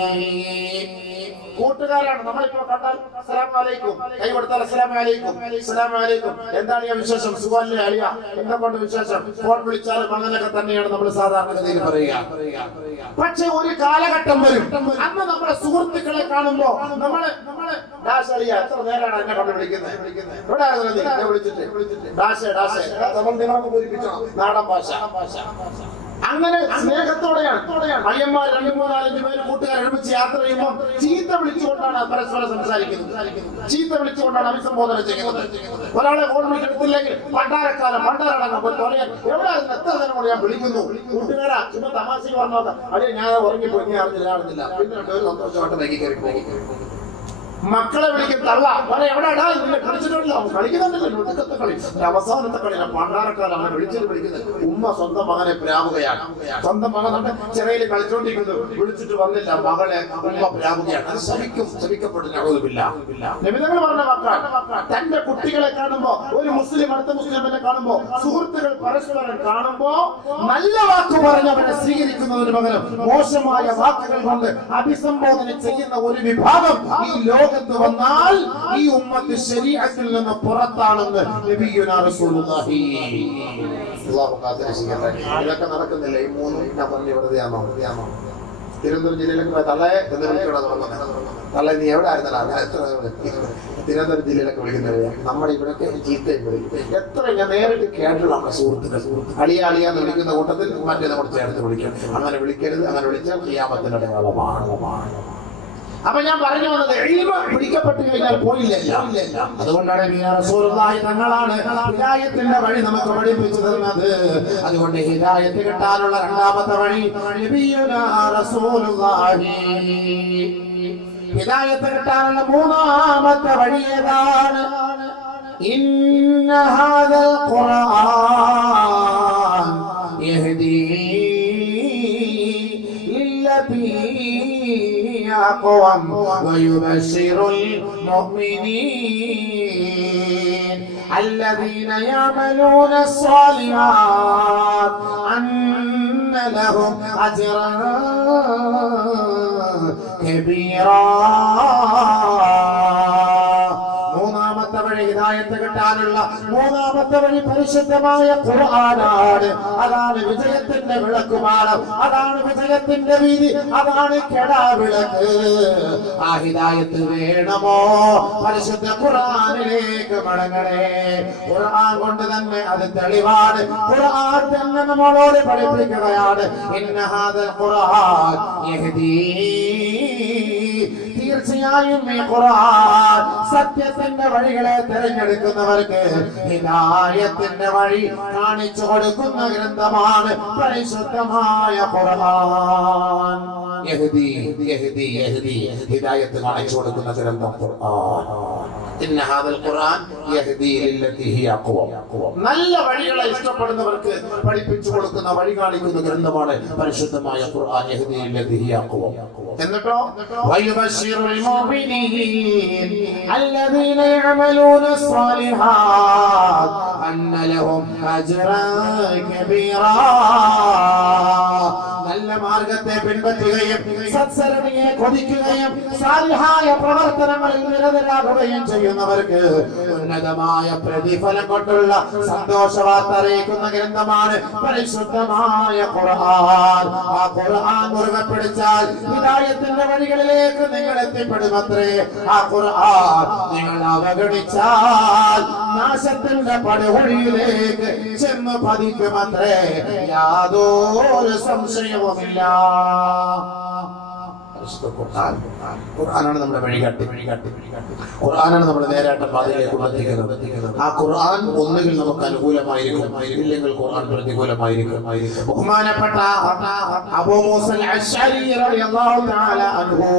കൂട്ടുകാരാണ് നമ്മളിപ്പോ കണ്ടാൽ അസ്സലാമു അലൈക്കും, കൈ കൊടുത്താൽ അസ്സലാമു അലൈക്കും, അസ്സലാമു അലൈക്കും, എന്താണ് ഈ വിശേഷം, സുഖമല്ലേ അളിയ, എന്നെ കൊണ്ട് വിശേഷം, ഫോൺ വിളിച്ചാലും അങ്ങനെയൊക്കെ തന്നെയാണ് നമ്മൾ സാധാരണഗതിയിൽ പറയുക. പക്ഷെ ഒരു കാലഘട്ടം വരും, അന്ന് നമ്മുടെ സുഹൃത്തുക്കളെ കാണുമ്പോ നമ്മള് ഡാഷ് അളിയ, എത്ര നേരമാണ് എന്നെ കൊണ്ട് വിളിക്കുന്നത്, എവിടെ വിളിച്ചിട്ട് ഡാഷ് ഡാഷ്, നമ്മൾ നിങ്ങളൊക്കെ പൂരിപ്പിച്ചോ നാടൻ ഭാഷ. അങ്ങനെ സ്നേഹത്തോടെയാണ് പയ്യന്മാർ 2-3-4 പേര് കൂട്ടുകാർ ഒരുമിച്ച് യാത്ര ചെയ്യുമ്പോൾ ചീത്ത വിളിച്ചുകൊണ്ടാണ് പരസ്പരം സംസാരിക്കുന്നത്, ചീത്ത വിളിച്ചുകൊണ്ടാണ് അഭിസംബോധന ചെയ്യുന്നത്. ഒരാളെ ഫോൺ വിളിച്ചെടുത്തില്ലെങ്കിൽ പണ്ടാരക്കാലം പണ്ടാരടങ്ങാൻ പറയാൻ എവിടെ എത്ര നേരം കൊണ്ട് ഞാൻ വിളിക്കുന്നു, കൂട്ടുകാരാ ചുമ്മാ തമാശക്ക് പറഞ്ഞോക്കാം, അതെ ഞാൻ ഉറങ്ങിപ്പോയി, ഞാൻ അറിഞ്ഞില്ല, പിന്നെ ഒരു സന്തോഷമായിട്ട് വൈകി കയറി പോകും. മക്കളെ വിളിക്കും തള്ള, എവിടെടാ നിന്നെ കളിച്ചിട്ടില്ല, കളിക്കുന്നുണ്ടല്ലോ ഒടുക്കത്തെ കളി, അവസാനത്തെ കളി പണ്ടാരക്കാലാണ് വിളിക്കുന്നത്. ഉമ്മ സ്വന്തം മകനെ പ്രാവുകയാണ്, സ്വന്തം മകൻ ചെറിയ കളിച്ചോണ്ടിരിക്കുന്നു, വിളിച്ചിട്ട് വന്നില്ല, മകളെ ഉമ്മ പ്രാവുകയാണ്. അത് ശപിക്കപ്പെടുന്ന നിമിതങ്ങൾ പറഞ്ഞ വാക്കാണ്. തന്റെ കുട്ടികളെ കാണുമ്പോ, ഒരു മുസ്ലിം അടുത്ത മുസ്ലിമിനെ കാണുമ്പോ, സുഹൃത്തുക്കൾ പരസ്പരം കാണുമ്പോ നല്ല വാക്ക് പറഞ്ഞവരെ സ്വീകരിക്കുന്നതിന് പകരം മോശമായ വാക്കുകൾ കൊണ്ട് അഭിസംബോധന ചെയ്യുന്ന ഒരു വിഭാഗം ഈ ലോകത്ത് വന്നാൽ ഈ ഉമ്മത്ത് ശരീഅത്തിൽ നിന്ന് പുറത്താണെന്ന് നബിയുനാ റസൂലുള്ളാഹി. അല്ലാഹു കാത്തിരക്ഷിക്കട്ടെ. ഇതൊക്കെ നടക്കുന്നില്ല, ഈ മൂന്നും ഞാൻ പറഞ്ഞു വെറുതെയാണോ? തിരുവനന്തപുരം ജില്ലയിലൊക്കെ തള്ളേ എന്ന് വിളിക്കണോ തുടങ്ങുന്നത്, തള്ളേ നീ എവിടെ ആയിരുന്നല്ലോ, ഞാൻ എത്ര തിരുവനന്തപുരം ജില്ലയിലൊക്കെ വിളിക്കുന്നത്, നമ്മുടെ ഇവിടെയൊക്കെ ചീത്തയും വിളിക്കും. എത്ര ഞാൻ നേരിട്ട് കേട്ടുള്ള നമ്മുടെ സുഹൃത്തുക്കൾ അളിയാന്ന് വിളിക്കുന്ന കൂട്ടത്തിൽ മറ്റേ നമ്മൾ ചേർത്ത് വിളിക്കും. അങ്ങനെ വിളിക്കരുത്, അങ്ങനെ വിളിച്ചാൽ ഖിയാമത്തിന്റെ അടയാളമാണ്. അപ്പൊ ഞാൻ പറഞ്ഞു വന്നത്, ഇൽമ പിടിക്കപ്പെട്ടു കഴിഞ്ഞാൽ പോയില്ല. അതുകൊണ്ടാണ് റസൂലുള്ളാഹി തങ്ങളാണ് ഹിദായത്തിന്റെ വഴി നമുക്ക് പഠിപ്പിച്ചു തന്നത്. അതുകൊണ്ട് ഹിദായത്ത് കിട്ടാനുള്ള രണ്ടാമത്തെ വഴി നബിയുനാ റസൂലുള്ളാഹി. ഹിദായത്ത് കിട്ടാനുള്ള മൂന്നാമത്തെ വഴി ഏതാണ്? ഇന്ന ഹാദൽ ഖുർആൻ യഹ്ദീ ലില്ലതീ أقوم ويبشر المؤمنين الذين يعملون الصالحات أن لهم أجرا كبيرا. ഹിദായത്ത് കിട്ടാനുള്ള മൂന്നാമത്തെ വഴി പരിശുദ്ധമായ ഖുർആനാണ്. അതാണ് വിജയത്തിന്റെ വിളക്കുമാടം, അതാണ് വിജയത്തിന്റെ വീതി, അതാണ് കെടാവിളക്ക്. ആ ഹിദായത്ത് വേണമോ? പരിശുദ്ധ ഖുർആനിലേക്ക് മടങ്ങണേ. ഖുർആൻ കൊണ്ട് തന്നെ അത് തെളിവാണ്. ഖുർആൻ തന്നെ നമ്മളോട് പഠിപ്പിക്കുകയാണ്, ഇന്ന ഹാദൽ ഖുർആൻ യഹ്ദീ. തീർച്ചയായും ഈ ഖുർആൻ സത്യത്തിന്റെ വഴികളെ തിരഞ്ഞെടുക്കുന്നവർക്ക് ഹിദായത്തിന്റെ വഴി കാണിച്ചു കൊടുക്കുന്ന ഗ്രന്ഥമാണ് പരിശുദ്ധമായ ഖുർആൻ. യഹ്ദീ യഹ്ദീ യഹ്ദീ, ഹിദായത്ത് കാണിച്ചു കൊടുക്കുന്ന ഗ്രന്ഥം ഖുർആൻ. ഇന്ന ഹാദൽ ഖുർആൻ യഹ്ദീ ലില്ലതി ഹിയ അഖ്വം. നല്ല വഴികളെ ഇഷ്ടപ്പെടുന്നവർക്ക് പഠിപ്പിച്ചു കൊടുക്കുന്ന വഴി കാണിക്കുന്ന ഗ്രന്ഥമാണ് പരിശുദ്ധമായ ഖുർആൻ. യഹ്ദീ ലില്ലതി ഹിയ അഖ്വം. എന്നിട്ടോ വയുബശ്ശിറുൽ മുഅ്മിനീൻ അല്ലദീന യഅമലൂന സ്വാലിഹാത്ത് അന്ന ലഹും അജ്റൻ കബീറാ. നല്ല മാർഗത്തെ പിൻപറ്റുകയും സത്സരണിയെ കൊതിക്കുകയും സാലിഹായ പ്രവർത്തനങ്ങളിൽ നിരതരാകുകയും ചെയ്യുന്നവർക്ക് ഉന്നതമായ പ്രതിഫലം കൊണ്ടുള്ള സന്തോഷവാർത്ത അറിയിക്കുന്ന ഗ്രന്ഥമാണ് പരിശുദ്ധമായ ഖുർആൻ. ആ ഖുർആൻ മുറുകെ പിടിച്ചാൽ ഹിദായത്തിന്റെ വഴികളിലേക്ക് നിങ്ങൾ എത്തിപ്പെടുമത്രേ. ആ ഖുർആൻ നിങ്ങൾ അവഗണിച്ചാൽ നാശത്തിന്റെ പടുകുഴിയിലേക്ക് ചെന്ന് പതിക്കുമത്രേ. യാതൊരു സംശയവുമില്ല. ഖുർആനാണ് നമ്മുടെ വഴികാട്ടി. ഖുർആനാണ് നമ്മുടെ നേരാട്ട പാതയിലേക്ക് എത്തിക്കുന്നത്. ആ ഖുർആൻ ഒന്നുകിൽ നമുക്ക് അനുകൂലമായിരിക്കും, ഇല്ലെങ്കിൽ ഖുർആൻ പ്രതികൂലമായിരിക്കും. ബഹുമാനപ്പെട്ട അബൂ മൂസൽ അശ്അരി റളിയല്ലാഹു തആല അൻഹു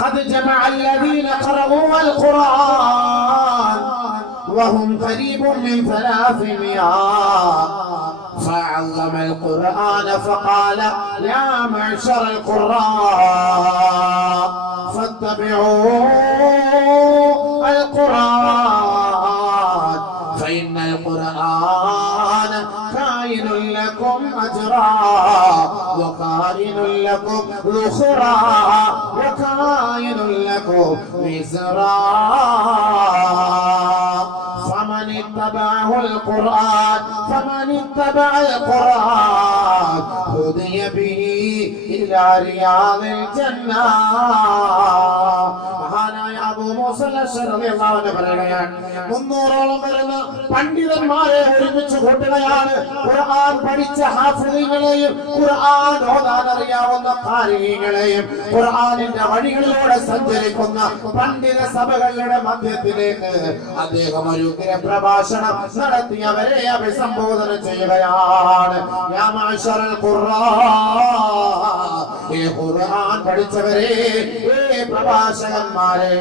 قد جمع الذين قرأوا القرآن وهم قريب من 300 فعظم القرآن فقال يا معشر القراء فاتبعوا القرآن فإن القرآن كائن لكم أجرا وكائن لكم ذخرا وكائن لكم وزرا فمن اتبعه القرآن هدي به إلى رياض الجنة. മഹാനായ അബൂ മൂസ അശ്അരി റളിയല്ലാഹു അൻഹു പറയുകയാണ്, 300ഓളം വരുന്ന പണ്ഡിതന്മാരെ ഒരുമിച്ച് കൂട്ടുകയാണ്. ഖുർആൻ പഠിച്ച ഹാഫിളുകളെയും ഖുർആൻ ഓതാൻ അറിയാവുന്ന ഖാരികളെയും ഖുർആനിന്റെ വഴികളിലൂടെ സഞ്ചരിക്കുന്ന പണ്ഡിത സഭകളുടെ മധ്യത്തിലേക്ക് അദ്ദേഹം ഒരു പ്രഭാഷണം നടത്തി അവരെ അഭിസംബോധന ചെയ്യുകയാണ്. യാ മഅശറൽ ഖുർആൻ പഠിച്ചവരെ, പ്രഭാഷകന്മാരെ,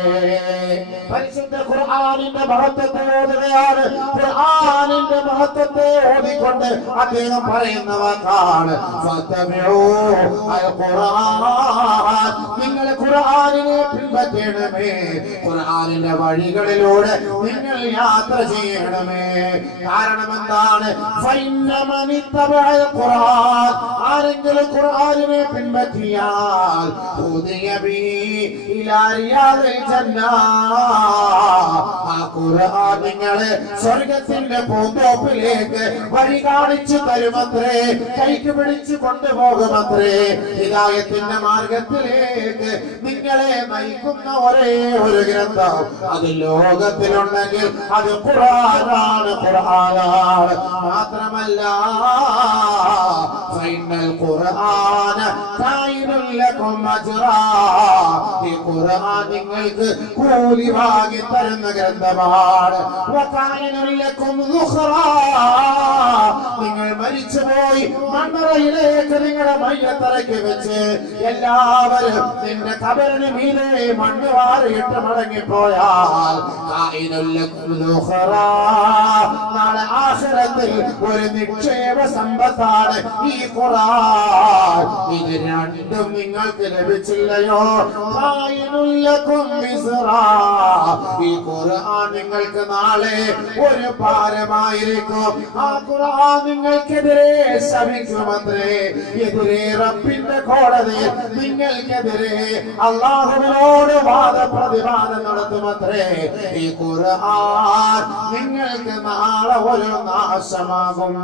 പരിശുദ്ധ ഖുർആനിന്റെ മഹത്വത്തെ ഓതുകയാണ്. ഖുർആനിന്റെ മഹത്വത്തെ ഓതിക്കൊണ്ട് അദ്ദേഹം പറയുന്ന വാക്കാണ് നിങ്ങൾ ഖുർആനിനെ പിൻപറ്റണമേ, ഖുർആനിന്റെ വഴികളിലൂടെ നിങ്ങൾ യാത്ര ചെയ്യണമേ. കാരണം എന്താണ്? ആരെങ്കിലും ഖുർആനിനെ പിൻപറ്റിയാൽ നിങ്ങളെ സ്വർഗത്തിന്റെ പൂന്തോപ്പിലേക്ക് വഴി കാണിച്ചു തരുമത്രേ, കൈക്ക് പിടിച്ചു കൊണ്ടുപോകുമത്രേ. ഹിദായത്തിന്റെ മാർഗത്തിലേക്ക് നിങ്ങളെ നയിക്കുന്ന ഒരേ ഒരു ഗ്രന്ഥം അത് ലോകത്തിലുണ്ടെങ്കിൽ അത് ഖുർആനാണ്. ഖുർആനാണ് മാത്രമല്ല, ഈ ഖുർആൻ നിങ്ങൾക്ക് കൂലി വാങ്ങി തരുന്ന ഗ്രന്ഥമാണ്. നിങ്ങൾ മരിച്ചുപോയി മണ്ണറയിലേക്ക് നിങ്ങളുടെ മയ്യത്തറയ്ക്ക് വെച്ച് എല്ലാവരും നിന്റെ ഖബറിന് മീതെ മണ്ണ് വാരിയിട്ട് മടങ്ങിപ്പോയാൽ നാളെ ആഖിറത്തിൽ ഒരു നിക്ഷേപ സമ്പത്താണ് ഈ ഖുർആൻ. ഇത് രണ്ടും നിങ്ങൾക്ക് ലഭിച്ചില്ലയോ? ഈ ഖുർആൻ നിങ്ങൾക്ക് നാളെ ഒരു ഭാരമായിരിക്കും. ആ ഖുർആൻ നിങ്ങൾക്കെതിരെ ശപിക്കുമത്രേ. എതിരെ റബ്ബിന്റെ കോടതിയിൽ നിങ്ങൾക്കെതിരെ അല്ലാഹുവിനോട് വാദപ്രതിവാദം നടത്തുമത്രേ. ഈ ഖുർആൻ നിങ്ങൾക്ക് നാളെ ഒരു നാശമാകും.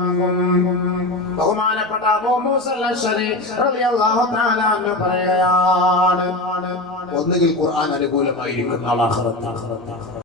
ബഹുമാനപ്പെട്ട അബൂ മൂസ അശ്അരി റളിയല്ലാഹു തആല അൻഹു പറയുകയാണ്, ഒന്നുകിൽ ഖുർആൻ അനുകൂലമായിരിക്കും നാളെ ആഖിറത്തിൽ,